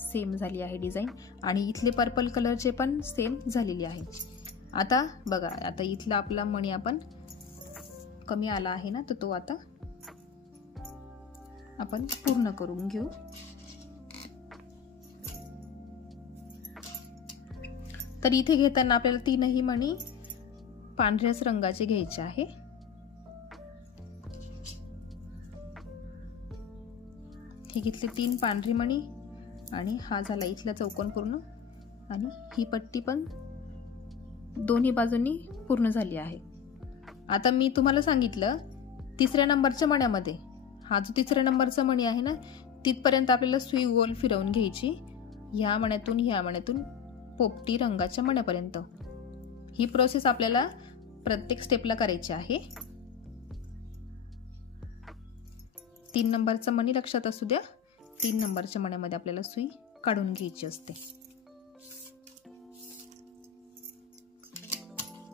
सेम झाली आहे डिझाईन आणि इथले पर्पल कलरचे पण सेम झालेली आहे. आता बघा आता इथला आपला मणी आपण कमी आला आहे ना, तर तो आता आपण पूर्ण करून घेऊ. तर इथे घेताना आपल्याला 3ही मणी पांढऱ्याच रंगाचे घ्यायचे आहे. हे घेतले 3 पांढरी मणी आणि हा झाला इथला चौकोन पूर्ण आणि ही पट्टी पण दोन्ही बाजूंनी पूर्ण झाली आहे. आता मी तुम्हाला सांगितलं 3ऱ्या नंबरच्या मण्यामध्ये हा जो 3ऱ्या नंबरचा मणी आहे ना, तिथपर्यंत आपल्याला सुई गोल फिरवून घ्यायची. ह्या मण्यातून पोपटी रंगाच्या मण्यापर्यंत. ही प्रोसेस आपल्याला प्रत्येक स्टेपला करायची आहे. 3 नंबरचा मणी लक्षात असू द्या. 3 नंबरच्या मण्यामध्ये आपल्याला सुई काढून घ्यायची असते.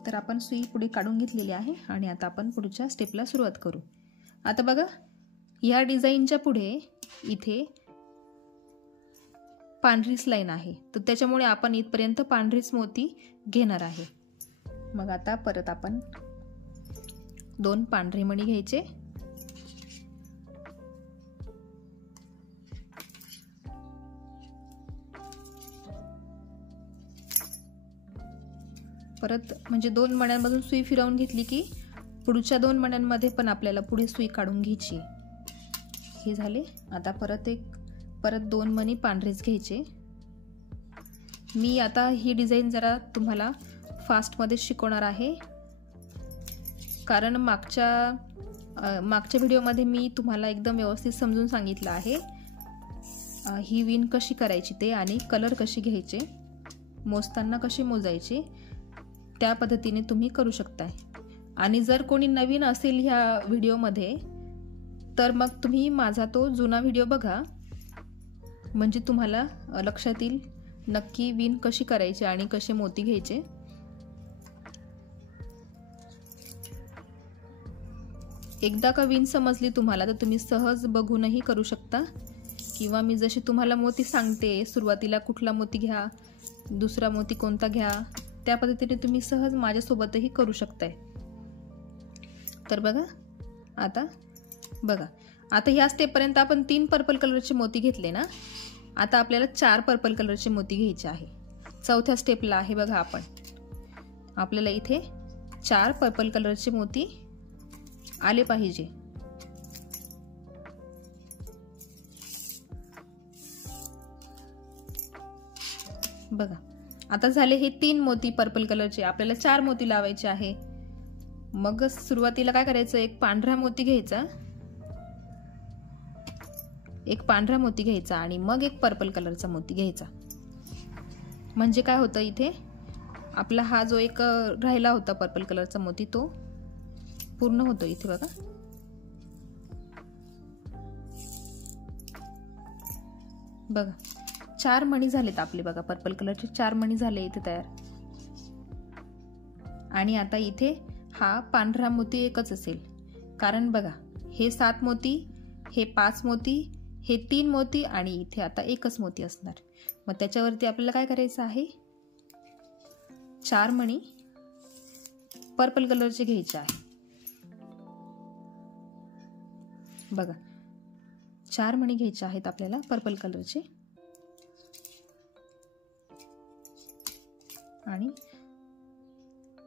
तर आपण सुई पुढे काढून घेतलेली आहे आणि आता आपण पुढच्या स्टेपला सुरुवात करू. आता बघा या डिझाईनच्या पुढे इथे पांढरीच लाईन आहे, तर त्याच्यामुळे आपण इथपर्यंत पांढरीच मोती घेणार आहे. मग आता परत आपण 2 पांढरे मणी घ्यायचे. परत म्हणजे 2 मण्यांमधून सुई फिरवून घेतली की पुढच्या 2 मण्यांमध्ये पण आपल्याला पुढे सुई काढून घ्यायची. हे झाले. आता परत 2 मणी पांढरेच घ्यायचे. मी आता ही डिझाईन जरा तुम्हाला फास्टमध्ये शिकवणार आहे, कारण मागच्या व्हिडिओमध्ये मी तुम्हाला एकदम व्यवस्थित समजून सांगितलं आहे ही विण कशी करायची ते आणि कलर कसे घ्यायचे, मोजताना कसे मोजायचे, त्या पद्धतीने तुम्ही करू शकताय. आणि जर कोणी नवीन असेल ह्या व्हिडिओमध्ये तर मग तुम्ही माझा तो जुना व्हिडिओ बघा, म्हणजे तुम्हाला लक्षात येईल नक्की विण कशी करायची आणि कसे मोती घ्यायचे. एकदा का विण समजली तुम्हाला तर तुम्ही सहज बघूनही करू शकता, किंवा मी जशी तुम्हाला मोती सांगते सुरुवातीला कुठला मोती घ्या, दुसरा मोती कोणता घ्या, त्या पद्धतीने तुम्ही सहज माझ्यासोबतही करू शकताय. तर बघा आता बघा आता ह्या स्टेपपर्यंत आपण 3 पर्पल कलरचे मोती घेतले ना, आता आपल्याला 4 पर्पल कलरचे मोती घ्यायचे आहे. चौथ्या स्टेपला आहे बघा आपण. आपल्याला इथे 4 पर्पल कलरचे मोती आले पाहिजे. बघा आता झाले हे 3 मोती पर्पल कलरचे. आपल्याला 4 मोती लावायचे आहे. मग सुरुवातीला काय करायचं, एक पांढरा मोती घ्यायचा, आणि मग एक पर्पल कलरचा मोती घ्यायचा. म्हणजे काय होतं, इथे आपला हा जो एक राहिला होता पर्पल कलरचा मोती तो पूर्ण होतो. इथे बघा बघा 4 मणी झालेत आपले. बघा पर्पल कलरचे 4 मणी झाले इथे तयार. आणि आता इथे हा पांढरा मोती एकच असेल, कारण बघा हे 7 मोती, हे 5 मोती, हे 3 मोती आणि इथे आता एकच मोती असणार. मग त्याच्यावरती आपल्याला काय करायचं आहे, 4 मणी पर्पल कलरचे घ्यायचे आहे. बघा 4 मणी घ्यायचे आहेत आपल्याला पर्पल कलरचे. आणि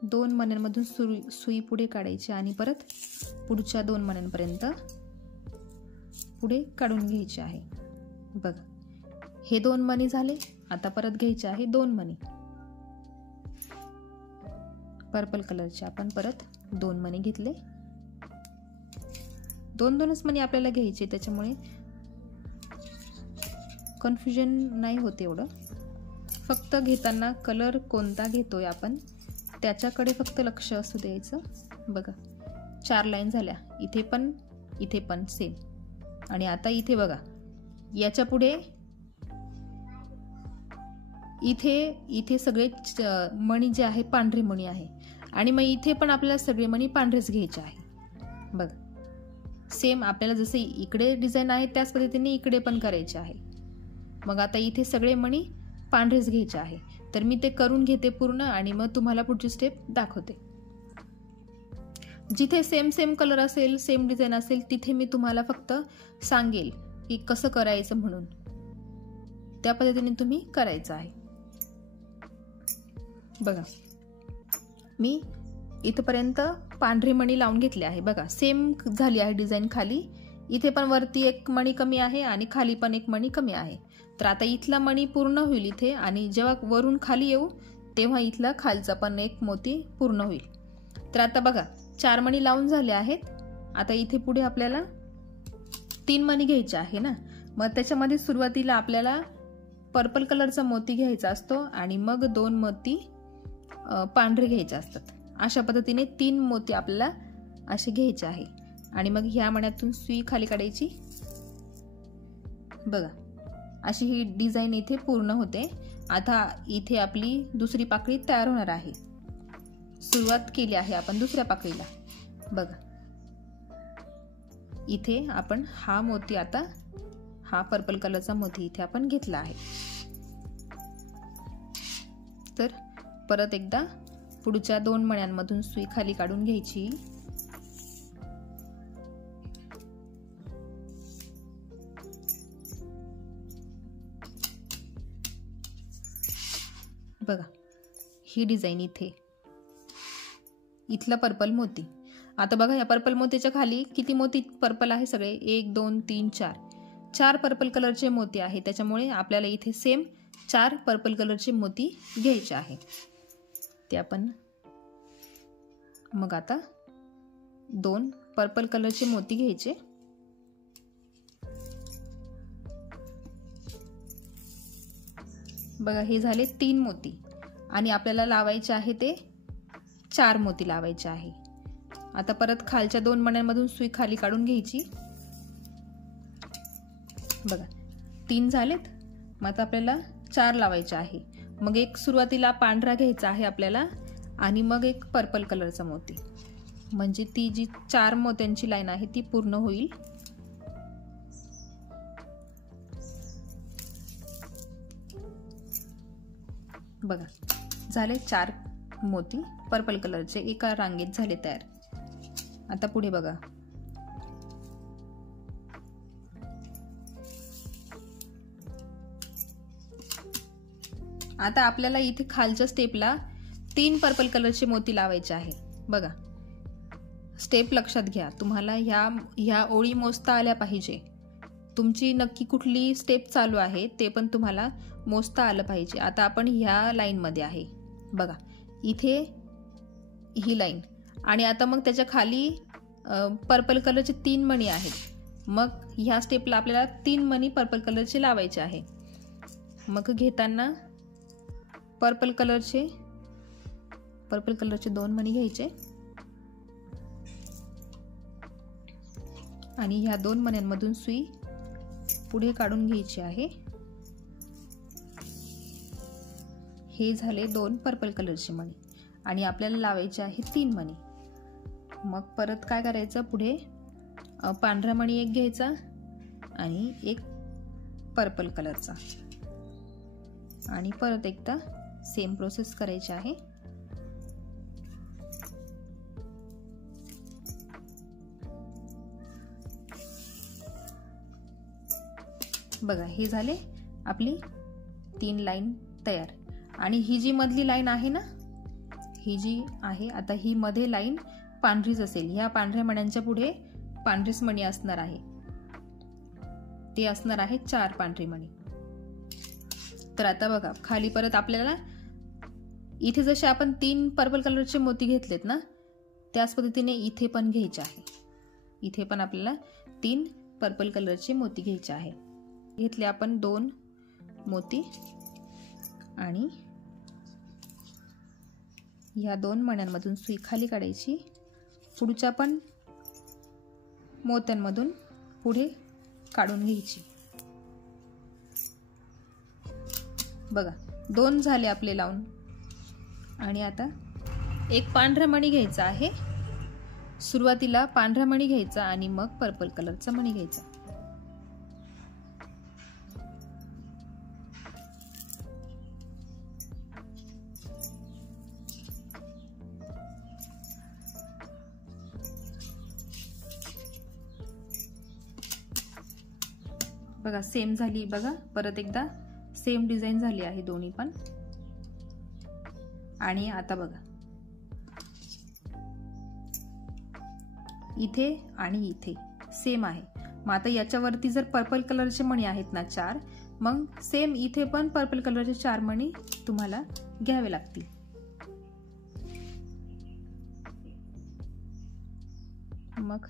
2 मण्यांमधून सुई पुढे काढायची आणि परत पुढच्या 2 मण्यांपर्यंत पुढे काढून घ्यायचे आहे. बघा हे 2 मणी झाले. आता परत घ्यायचे आहे 2 मणी पर्पल कलरचे. आपण परत 2 मणी घेतले. 2-2च मणी आपल्याला घ्यायचे, त्याच्यामुळे कन्फ्युजन नाही होते एवढं. फक्त घेताना कलर कोणता घेतोय आपण त्याच्याकडे फक्त लक्ष असू द्यायचं. बघा 4 लाईन झाल्या, इथे पण सेम. आणि आता इथे बघा याच्या पुढे इथे सगळे मणी जे आहे पांढरे मणी आहे. आणि मग इथे पण आपल्याला सगळे मणी पांढरेच घ्यायचे आहे. बघा सेम आपल्याला जसे इकडे डिझाईन आहे त्याच पद्धतीने इकडे पण करायचे आहे. मग आता इथे सगळे मणी पांढरेच घ्यायचे आहे. तर मी ते करून घेते पूर्ण आणि मग तुम्हाला पुढची स्टेप दाखवते. जिथे सेम कलर असेल, सेम डिझाईन असेल, तिथे मी तुम्हाला फक्त सांगेल की कसं करायचं म्हणून. त्या पद्धतीने तुम्ही करायचं आहे. बघा मी इथपर्यंत पांढरी मणी लावून घेतली आहे. बघा सेम झाली आहे डिझाईन. खाली इथे पण वरती एक मणी कमी आहे आणि खाली पण एक मणी कमी आहे. तर आता इथला मणी पूर्ण होईल इथे, आणि जेव्हा वरून खाली येऊ तेव्हा इथला खालचा पण एक मोती पूर्ण होईल. तर आता बघा 4 मणी लावून झाले आहेत. आता इथे पुढे आपल्याला 3 मणी घ्यायचे आहे ना. मग त्याच्यामध्ये सुरुवातीला आपल्याला पर्पल कलरचा मोती घ्यायचा असतो आणि मग 2 मोती पांढरे घ्यायचे असतात. अशा पद्धतीने 3 मोती आपल्याला असे घ्यायचे आहे. आणि मग ह्या मण्यातून सुई खाली काढायची. बघा अशी ही डिझाईन इथे पूर्ण होते. आता इथे आपली दुसरी पाकळी तयार होणार आहे. सुरुवात केली आहे आपण दुसऱ्या पाकळीला. बघा इथे आपण हा मोती, आता हा पर्पल कलरचा मोती इथे आपण घेतला आहे. तर परत एकदा पुढच्या 2 मण्यांमधून सुई खाली काढून घ्यायची. बघा ही डिझाईन इथला पर्पल मोती. आता बघा या पर्पल मोतीच्या खाली किती मोती पर्पल आहे, सगळे 1 2 3 4 पर्पल कलरचे मोती आहे. त्याच्यामुळे आपल्याला इथे सेम 4 पर्पल कलरचे मोती घ्यायचे आहे. ते आपण मग आता 2 पर्पल कलरचे मोती घ्यायचे. बघा हे झाले 3 मोती आणि आपल्याला लावायचे आहे ते 4 मोती लावायचे आहे. आता परत खालच्या 2 मण्यांमधून सुई खाली काढून घ्यायची. बघा 3 झालेत. मग आता आपल्याला 4 लावायचे आहे. मग एक सुरुवातीला पांढरा घ्यायचा आहे आपल्याला आणि मग एक पर्पल कलरचा मोती, म्हणजे ती जी 4 मोत्यांची लाईन आहे ती पूर्ण होईल. बघा झाले 4 मोती पर्पल कलरचे एका रांगेत झाले तयार. आता पुढे बघा आता आपल्याला इथे खालच्या स्टेपला 3 पर्पल कलरचे मोती लावायचे आहे। बघा, स्टेप लक्षात घ्या, तुम्हाला ह्या ओळी मोजता आल्या पाहिजे। तुमची नक्की कुठली स्टेप चालू आहे ते पण तुम्हाला मोजता आलं पाहिजे। आता आपण ह्या लाईनमध्ये आहे, बघा इथे ही लाईन, आणि आता मग त्याच्या खाली पर्पल कलरचे 3 मणी आहेत। मग ह्या स्टेपला आपल्याला 3 मणी पर्पल कलरचे लावायचे आहे। मग घेताना पर्पल कलरचे 2 मणी घ्यायचे आणि ह्या 2 मण्यांमधून सुई पुढे काढून घ्यायची आहे। हे झाले 2 पर्पल कलरचे मणी आणि आपल्याला लावायचे आहे 3 मणी। मग परत काय करायचं, पुढे पांढरा मणी एक घ्यायचा आणि एक पर्पल कलरचा, आणि परत एकदा सेम प्रोसेस करायची आहे। बघा, हे झाले आपली 3 लाईन तयार। आणि ही जी मधली लाईन आहे ना, ही जी आहे, आता ही मध्ये लाईन पांढरीच असेल। ह्या पांढऱ्या मण्यांच्या पुढे पांढरीच मणी असणार आहे, ते असणार आहे 4 पांढरी मणी। तर आता बघा, खाली परत आपल्याला इथे जसे आपण 3 पर्पल कलरचे मोती घेतलेत ना, त्याच पद्धतीने इथे पण घ्यायचे आहे। इथे पण आपल्याला 3 पर्पल कलरचे मोती घ्यायचे आहे। घेतले आपण 2 मोती आणि या 2 मण्यांमधून सुई खाली काढायची, पुढच्या पण मोत्यांमधून पुढे काढून घ्यायची। बघा, 2 झाले आपले लावून। आणि आता एक पांढरा मणी घ्यायचा आहे। सुरुवातीला पांढरा मणी घ्यायचा आणि मग पर्पल कलरचा मणी घ्यायचा। बघा, सेम झाली। बघा, परत एकदा सेम डिझाइन झाली आहे दोन्ही पण। आणि आता बघा, इथे आणि इथे सेम आहे। मग आता याच्यावरती जर पर्पल कलरचे मणी आहेत ना 4, मग सेम इथे पण पर्पल कलरचे 4 मणी तुम्हाला घ्यावे लागतील। मग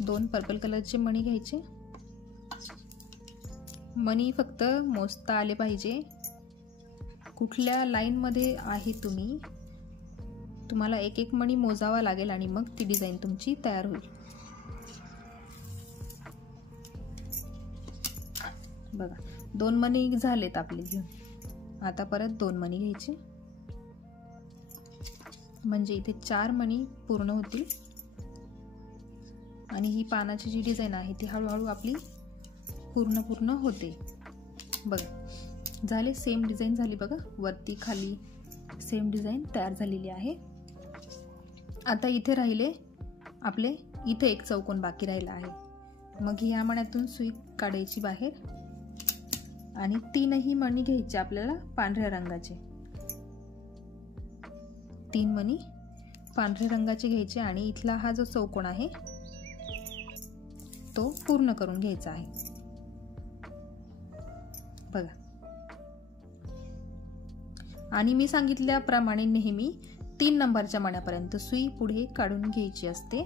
2 पर्पल कलरचे मणी घ्यायचे। मणी फक्त मोजता आले पाहिजे, कुठल्या लाईन मध्ये आहे तुम्हाला एक एक मणी मोजावा लागेल आणि मग ती डिझाइन तुमची तयार होईल। बघा, 2 मणी झालेत आपले घेऊन। आता परत 2 मणी घ्यायचे, म्हणजे इथे 4 मणी पूर्ण होतील आणि ही पानाची जी डिझाइन आहे ती हळूहळू आपली पूर्ण होते। बघा, झाले, सेम डिझाइन झाली। बघा, वरती खाली सेम डिझाइन तयार झालेली आहे। आता इथे राहिले आपले, इथे एक चौकोन बाकी राहिला आहे। मग ह्या मण्यातून सुई काढायची बाहेर आणि 3ही मणी घ्यायचे आपल्याला पांढऱ्या रंगाचे। 3 मणी पांढऱ्या रंगाचे घ्यायचे आणि इथला हा जो चौकोन आहे तो पूर्ण करून घ्यायचा आहे। बघा, आणि मी सांगितल्याप्रमाणे नेहमी 3 नंबरच्या मण्यापर्यंत सुई पुढे काढून घ्यायची असते।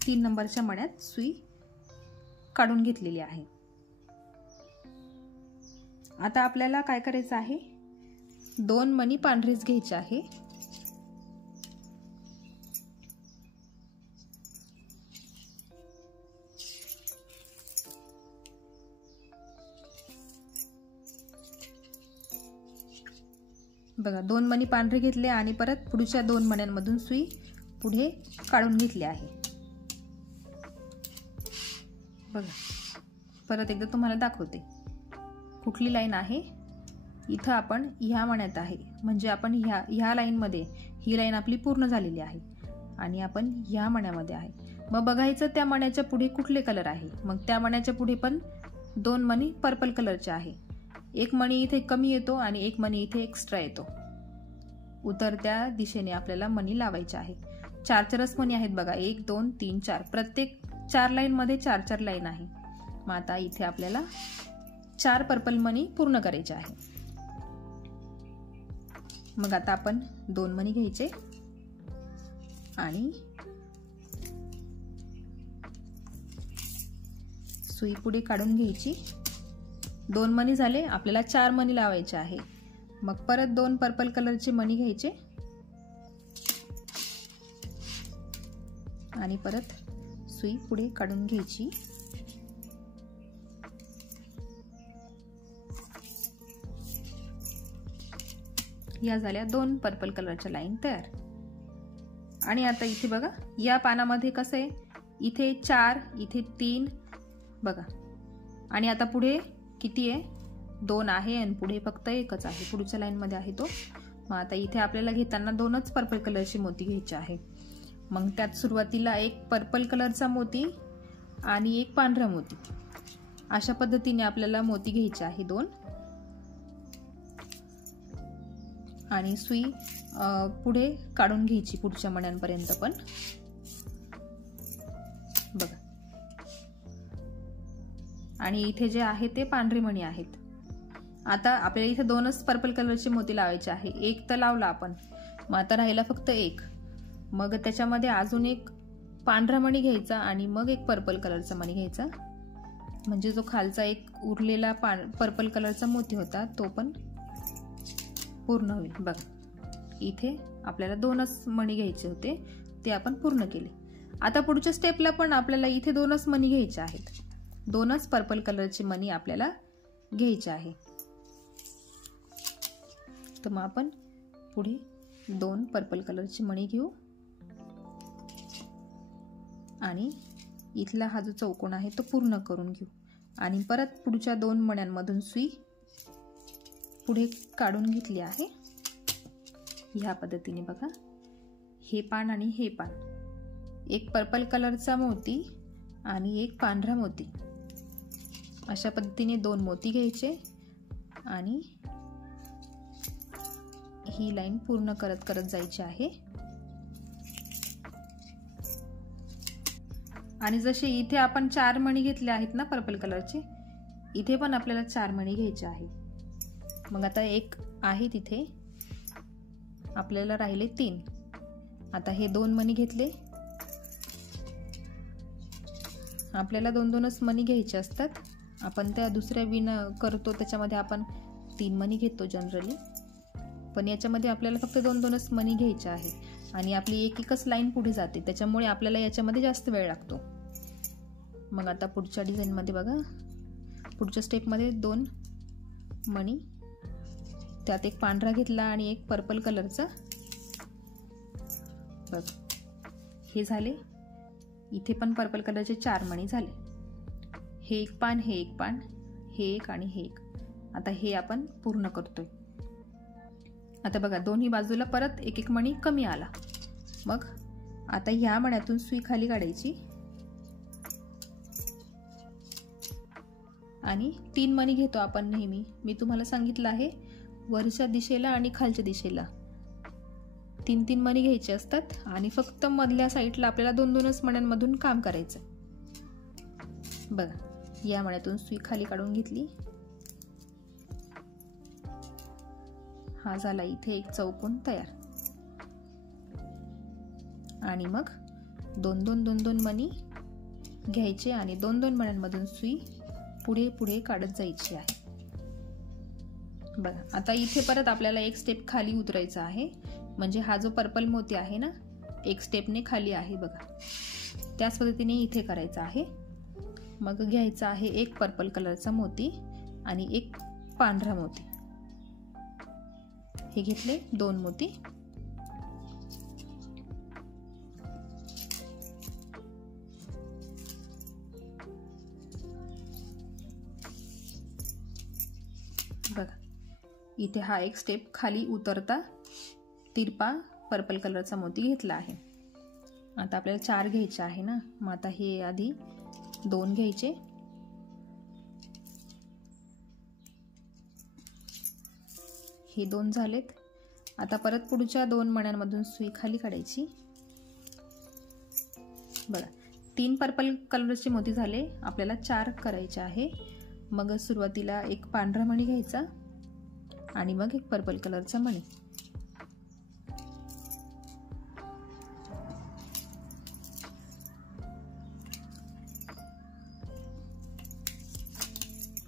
तीन नंबरच्या मण्यात सुई काढून घेतलेली आहे। आता आपल्याला काय करायचं आहे, 2 मणी पांढरेच घ्यायचे आहे। बघा, 2 मणी पांढरे घेतले आणि परत पुढच्या 2 मण्यांमधून सुई पुढे काढून घेतली आहे। बघा, परत एकदा तुम्हाला दाखवते कुठली लाईन आहे इथं आपण ह्या मण्यात आहे, म्हणजे आपण ह्या लाईनमध्ये ही लाईन आपली पूर्ण झालेली आहे आणि आपण ह्या मण्यामध्ये आहे. मग बघायचं त्या मण्याच्या पुढे कुठले कलर आहे. मग त्या मण्याच्या पुढे पण 2 मणी पर्पल कलरचे आहे. एक मणी इथे कमी येतो आणि एक मणी इथे एक्स्ट्रा येतो. उतरत्या दिशेने आपल्याला मणी लावायचे आहे. 4 मणी आहेत बघा, 1 2 3 4. प्रत्येक 4 लाईन मध्ये 4 लाईन आहे. मग आता इथे आपल्याला 4 पर्पल मणी पूर्ण करायचे आहे. मग आता आपण 2 मणी घ्यायचे आणि सुई पुढे काढून घ्यायची. 2 मणी झाले, आपल्याला 4 मणी लावायचे आहे. मग परत 2 पर्पल कलरचे मणी घ्यायचे आणि परत सुई पुढे काढून घ्यायची. या झाल्या 2 पर्पल कलरच्या लाईन तयार. आणि आता इथे बघा, या पानामध्ये कसं आहे, इथे 4 इथे 3 बघा. आणि आता पुढे किती आहे, 2 आहे आणि पुढे फक्त एकच आहे, पुढच्या लाईन मध्ये आहे तो. मग आता इथे आपल्याला घेताना 2च पर्पल कलरची मोती घ्यायचे आहे. मग त्यात सुरुवातीला एक पर्पल कलरचा मोती आणि एक पांढरा मोती, अशा पद्धतीने आपल्याला मोती घ्यायचे आहे 2. आणि सुई पुढे काढून घ्यायची पुढच्या मण्यांपर्यंत पण बघा. आणि इथे जे आहे ते पांढरे मणी आहेत. आता आपल्याला इथे 2च पर्पल कलरचे मोती लावायचे आहे. एक तर लावला आपण, मग आता राहिला फक्त एक. मग त्याच्यामध्ये अजून एक पांढरा मणी घ्यायचा आणि मग एक पर्पल कलरचा मणी घ्यायचा, म्हणजे जो खालचा एक उरलेला पर्पल कलरचा मोती होता तो पण पूर्ण होईल. बघा, इथे आपल्याला 2च मणी घ्यायचे होते, ते आपण पूर्ण केले. आता पुढच्या स्टेपला पण आपल्याला इथे 2च मणी घ्यायचे आहेत. 2च पर्पल कलरचे मणी आपल्याला घ्यायचे आहे. तर मग आपण पुढे 2 पर्पल कलरचे मणी घेऊ आणि इथला हा जो चौकोन आहे तो पूर्ण करून घेऊ. आणि परत पुढच्या 2 मण्यांमधून सुई पुढे काढून घेतली आहे. ह्या पद्धतीने बघा, हे पान आणि हे पान, एक पर्पल कलरचा मोती आणि एक पांढरा मोती, अशा पद्धतीने 2 मोती घ्यायचे आणि ही लाईन पूर्ण करत करत जायची आहे. आणि जसे इथे आपण 4 मणी घेतले आहेत ना पर्पल कलरचे, इथे पण आपल्याला 4 मणी घ्यायचे आहे. मग आता एक आहे तिथे, आपल्याला राहिले 3. आता हे 2 मणी घेतले, आपल्याला 2-2च मणी घ्यायचे असतात. आपण त्या दुसऱ्या विण करतो त्याच्यामध्ये आपण 3 मणी घेतो जनरली, पण याच्यामध्ये आपल्याला फक्त 2-2च मणी घ्यायचे आहे. आणि आपली एकच लाईन पुढे जाते, त्याच्यामुळे आपल्याला याच्यामध्ये जास्त वेळ लागतो. मग आता पुढच्या डिझाईनमध्ये बघा, पुढच्या स्टेपमध्ये 2 मणी, त्यात एक पांढरा घेतला आणि एक पर्पल कलरचा. बघ, हे झाले. इथे पण पर्पल कलरचे 4 मणी झाले. हे एक पान, हे एक पान, हे एक आणि हे एक. आता हे आपण पूर्ण करतोय. आता बघा, दोन्ही बाजूला परत एक एक मणी कमी आला. मग आता ह्या मण्यातून सुई खाली काढायची आणि 3 मणी घेतो आपण नेहमी. मी तुम्हाला सांगितलं आहे, वरच्या दिशेला आणि खालच्या दिशेला 3-3 मणी घ्यायचे असतात आणि फक्त मधल्या साईडला आपल्याला 2-2च मण्यांमधून काम करायचं. बघा, या मण्यातून सुई खाली काढून घेतली. हा झाला इथे एक चौकोन तयार. आणि मग 2-2 मणी घ्यायचे आणि 2-2 मण्यांमधून सुई पुढे पुढे काढत जायची आहे. बघा, आता इथे परत आपल्याला एक स्टेप खाली उतरायचा आहे, म्हणजे हा जो पर्पल मोती आहे ना, एक स्टेपने खाली आहे बघा, त्याच पद्धतीने इथे करायचा आहे. मग घ्यायचा आहे एक पर्पल कलरचा मोती आणि एक पांढरा मोती. हे घेतले 2 मोती. बघा, इथे हा एक स्टेप खाली उतरता तिरपा पर्पल कलरचा मोती घेतला आहे। आता आपल्याला 4 घ्यायचे आहे ना, मग आता हे आधी 2 घ्यायचे, हे 2 झालेत। आता परत पुढच्या 2 मण्यांमधून सुई खाली काढायची। बघा 3 पर्पल कलरचे मोती झाले, आपल्याला 4 करायचे आहे। मग सुरुवातीला एक पांढरा मणी घ्यायचा आणि मग एक पर्पल कलरचा मणी।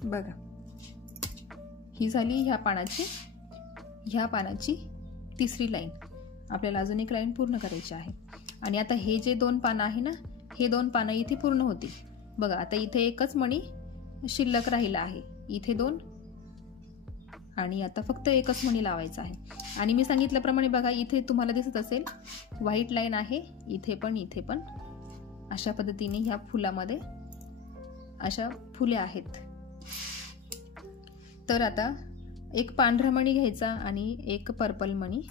बघा ही झाली ह्या पानाची तिसरी लाईन। आपल्याला अजून एक लाईन पूर्ण करायची आहे। आणि आता हे जे 2 पानं आहे ना, हे 2 पानं इथे पूर्ण होतील। बघा आता इथे एकच मणी शिल्लक राहिला आहे, इथे 2 आणि आता फक्त एकच मणी लावायचा आहे। आणि मी सांगितल्याप्रमाणे बघा इथे तुम्हाला दिसत असेल व्हाईट लाईन आहे, इथे पण अशा पद्धतीने ह्या फुलामध्ये अशा फुले आहेत। तर आता एक पांढरा मणी घ्यायचा आणि एक पर्पल मणी,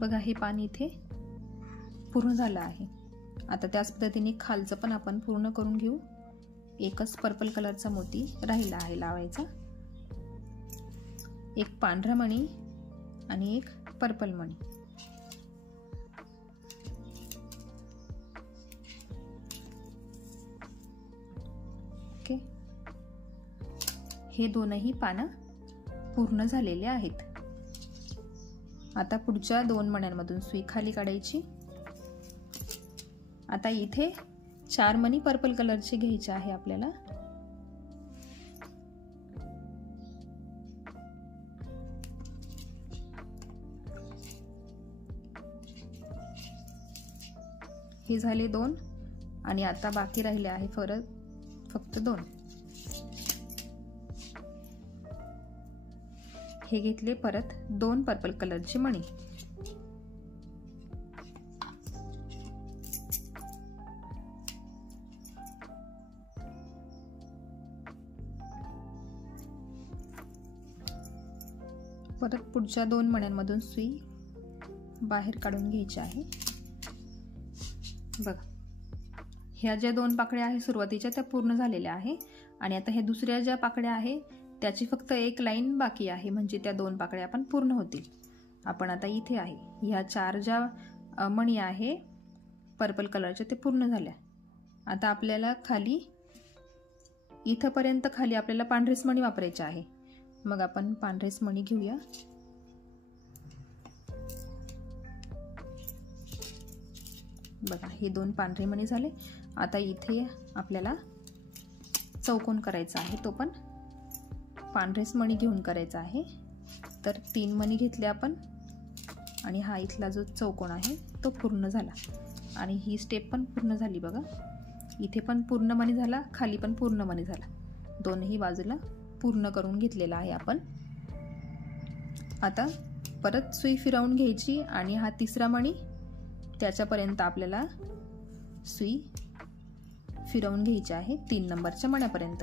बघा हे पाणी इथे पूर्ण झालं आहे। आता त्याच पद्धतीने खालचं पण आपण पूर्ण करून घेऊ। एकच पर्पल कलरचा मोती राहिला आहे लावायचा, एक पांढरा मणी आणि एक पर्पल मणी। ओके, हे 2ही पानं पूर्ण झालेले आहेत। आता पुढच्या 2 मण्यांमधून सुई खाली काढायची। आता इथे 4 मणी पर्पल कलरचे घ्यायचे आहे आपल्याला। हे झाले 2 आणि आता बाकी राहिले आहे फक्त 2। हे घेतले परत 2 पर्पल कलरची मणी। परत पुढच्या 2 मण्यांमधून सुई बाहेर काढून घ्यायची आहे। बघा ह्या ज्या 2 पाकळ्या आहे सुरुवातीच्या त्या पूर्ण झालेल्या आहे आणि आता ह्या दुसऱ्या ज्या पाकळ्या आहे त्याची फक्त एक लाईन बाकी आहे, म्हणजे त्या 2 पाकळ्या पण पूर्ण होतील। आपण आता इथे आहे ह्या 4 ज्या मणी आहे पर्पल कलरच्या ते पूर्ण झाल्या। आता आपल्याला खाली इथपर्यंत खाली आपल्याला पांढरेच मणी वापरायचे आहे। मग आपण पांढरेच मणी घेऊया। बघा हे 2 पांढरे मणी झाले। आता इथे आपल्याला चौकोन करायचा आहे, तो पण पांढरेच मणी घेऊन करायचा आहे। तर 3 मणी घेतले आपण आणि हा इथला जो चौकोन आहे तो पूर्ण झाला आणि ही स्टेप पण पूर्ण झाली। बघा इथे पण पूर्ण मणी झाला, खाली पण पूर्ण मणी झाला, दोन्ही बाजूला पूर्ण करून घेतलेला आहे आपण। आता परत सुई फिरवून घ्यायची आणि हा तिसरा मणी त्याच्यापर्यंत आपल्याला सुई फिरवून घ्यायची आहे 3 नंबरच्या मण्यापर्यंत।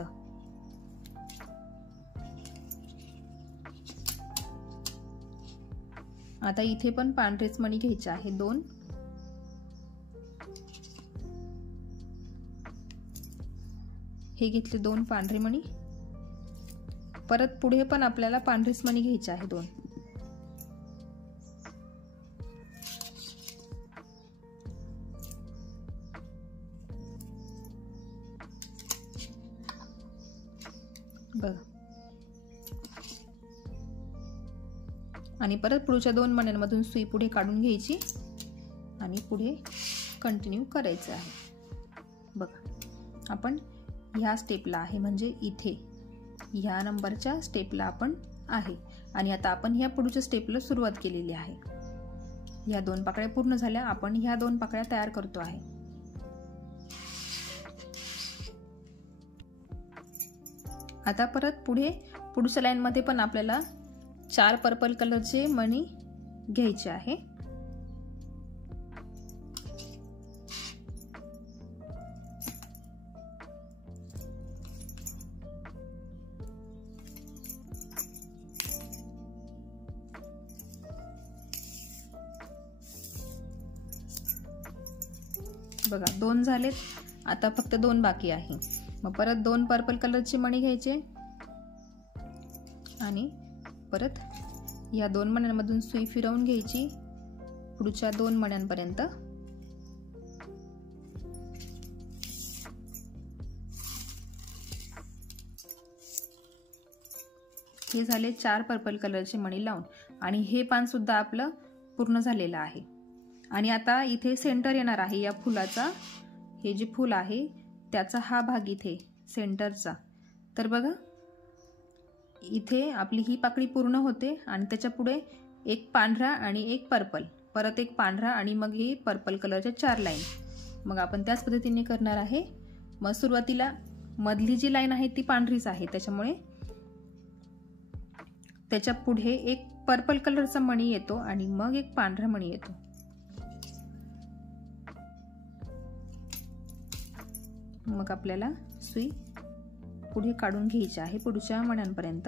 आता इथे पण पांढरेच मणी घ्यायचे आहे 2। हे घेतले 2 पांढरे मणी। परत पुढे पण आपल्याला पांढरेच मणी घ्यायचे आहे 2। बघा आणि परत पुढच्या 2 मण्यांमधून सुई पुढे काढून घ्यायची आणि पुढे कंटिन्यू करायचं आहे। बघा आपण ह्या स्टेपला आहे, म्हणजे इथे ह्या नंबरच्या स्टेपला आपण आहे आणि आता आपण ह्या पुढच्या स्टेपला सुरुवात केलेली आहे। ह्या 2 पाकळ्या पूर्ण झाल्या, आपण ह्या 2 पाकळ्या तयार करतो आहे। आता परत पुढच्या लाईन मध्ये पण आपल्याला 4 पर्पल कलरचे मणी घ्यायचे आहे। बघा 2 झालेत, आता फक्त 2 बाकी आहे. मग परत 2 पर्पल कलरची मणी घ्यायचे आणि परत या 2 मण्यांमधून सुई फिरवून घ्यायची पुढच्या 2 मण्यांपर्यंत. हे झाले 4 पर्पल कलरचे मणी लावून आणि हे पान सुद्धा आपलं पूर्ण झालेलं आहे. आणि आता इथे सेंटर येणार आहे या फुलाचा. हे जे फूल आहे त्याचा हा भाग इथे सेंटरचा. तर बघा इथे आपली ही पाकळी पूर्ण होते आणि त्याच्या पुढे एक पांढरा आणि एक पर्पल, परत एक पांढरा आणि मग ही पर्पल कलरच्या 4 लाईन. मग आपण त्याच पद्धतीने करणार आहे. मग सुरुवातीला मधली जी लाईन आहे ती पांढरीच आहे, त्याच्यामुळे त्याच्या पुढे एक पर्पल कलरचा मणी येतो आणि मग एक पांढरा मणी येतो. मग आपल्याला सुई पुढे काढून घ्यायची आहे पुढच्या मण्यांपर्यंत.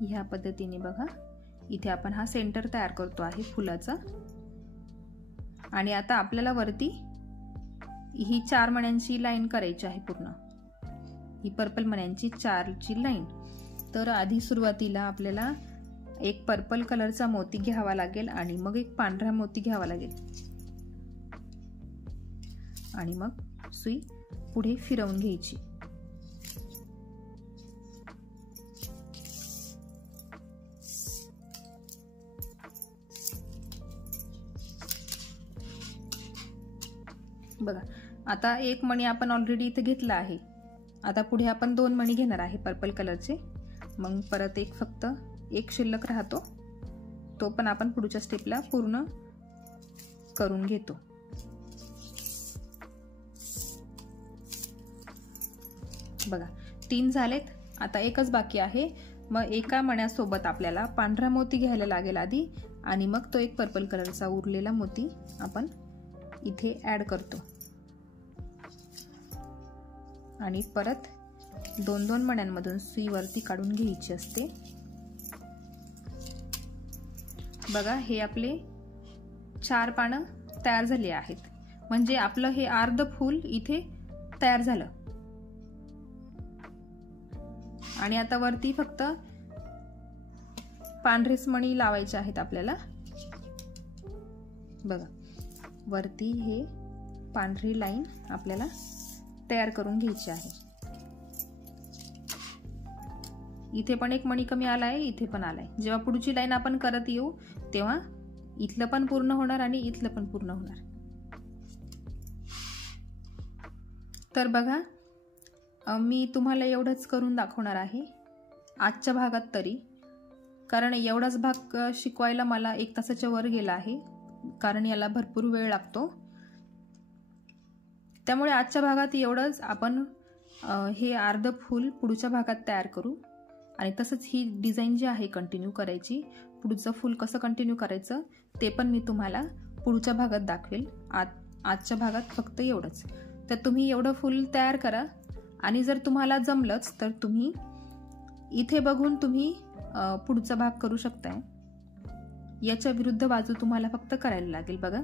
ह्या पद्धतीने बघा इथे आपण हा सेंटर तयार करतो आहे फुलाचा. आणि आता आपल्याला वरती ही 4 मण्यांची लाईन करायची आहे पूर्ण, ही पर्पल मण्यांची 4ची लाईन. तर आधी सुरुवातीला आपल्याला एक पर्पल कलरचा मोती घ्यावा लागेल आणि मग एक पांढरा मोती घ्यावा लागेल आणि मग सुई पुढे फिरवून घ्यायची. बघा आता एक मणी आपण ऑलरेडी इथे घेतला आहे. आता पुढे आपण 2 मणी घेणार आहे पर्पल कलरचे. मग परत एक फक्त एक शिल्लक राहतो, तो पण आपण पुढच्या स्टेपला पूर्ण करून घेतो. बघा 3 झालेत, आता एकच बाकी आहे. मग एका मण्यासोबत आपल्याला पांढरा मोती घ्यायला लागेल आधी आणि मग तो एक पर्पल कलरचा उरलेला मोती आपण इथे ऍड करतो आणि परत 2-2 मण्यांमधून सुई वरती काढून घ्यायची असते. बघा हे आपले 4 पानं तयार झाले आहेत, म्हणजे आपलं हे अर्ध फूल इथे तयार झालं. आणि आता वरती फक्त पांढरेच मणी लावायचे आहेत आपल्याला. बघा वरती हे पांढरी लाईन आपल्याला तयार करून घ्यायची आहे. इथे पण एक मणी कमी आलाय, इथे पण आलाय. जेव्हा पुढची लाईन आपण करत येऊ तेव्हा इथलं पण पूर्ण होणार आणि इथलं पण पूर्ण होणार. तर बघा मी तुम्हाला एवढंच करून दाखवणार आहे आजच्या भागात तरी, कारण एवढाच भाग शिकवायला मला 1 तासाच्या वर गेला आहे, कारण याला भरपूर वेळ लागतो. त्यामुळे आजच्या भागात एवढंच आपण हे अर्ध फूल पुढच्या भागात तयार करू आणि तसंच ही डिझाईन जी आहे कंटिन्यू करायची. पुढचं फूल कसं कंटिन्यू करायचं ते पण मी तुम्हाला पुढच्या भागात दाखवेल. आजच्या भागात फक्त एवढंच. तर तुम्ही एवढं फूल तयार करा आणि जर तुम्हाला जमलंच तर तुम्ही इथे बघून तुम्ही पुढचा भाग करू शकताय. याच्या विरुद्ध बाजू तुम्हाला फक्त करायला लागेल. बघा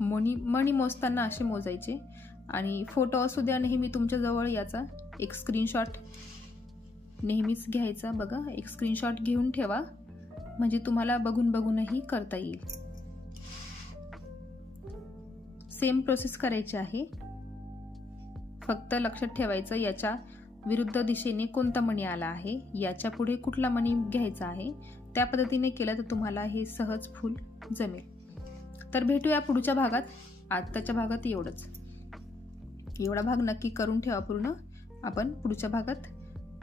मणी मोजताना असे मोजायचे आणि फोटो असू द्या नेहमी तुमच्याजवळ, याचा एक स्क्रीनशॉट नेहमीच घ्यायचा. बघा एक स्क्रीनशॉट घेऊन ठेवा, म्हणजे तुम्हाला बघूनही करता येईल. सेम प्रोसेस करायची आहे, फक्त लक्षात ठेवायचं याच्या विरुद्ध दिशेने कोणता मणी आला आहे, याच्या पुढे कुठला मणी घ्यायचा आहे. त्या पद्धतीने केलं तर तुम्हाला हे सहज फूल जमेल. तर भेटूया पुढच्या भागात. आताच्या भागात एवढंच. एवढा भाग नक्की करून ठेवा पूर्ण. आपण पुढच्या भागात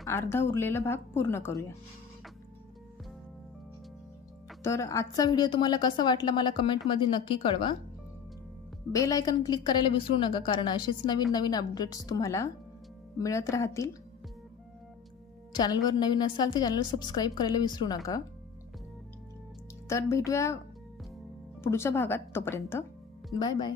अर्धा उरलेला भाग पूर्ण करूया. तर आजचा व्हिडिओ तुम्हाला कसा वाटला मला कमेंटमध्ये नक्की कळवा. बेल आयकॉन क्लिक करायला विसरू नका, कारण असेच नवीन अपडेट्स तुम्हाला मिळत राहतील. चॅनलवर नवीन असाल तर चॅनल सबस्क्राईब करायला विसरू नका. तर भेटूया पुढच्या भागात. तोपर्यंत बाय बाय.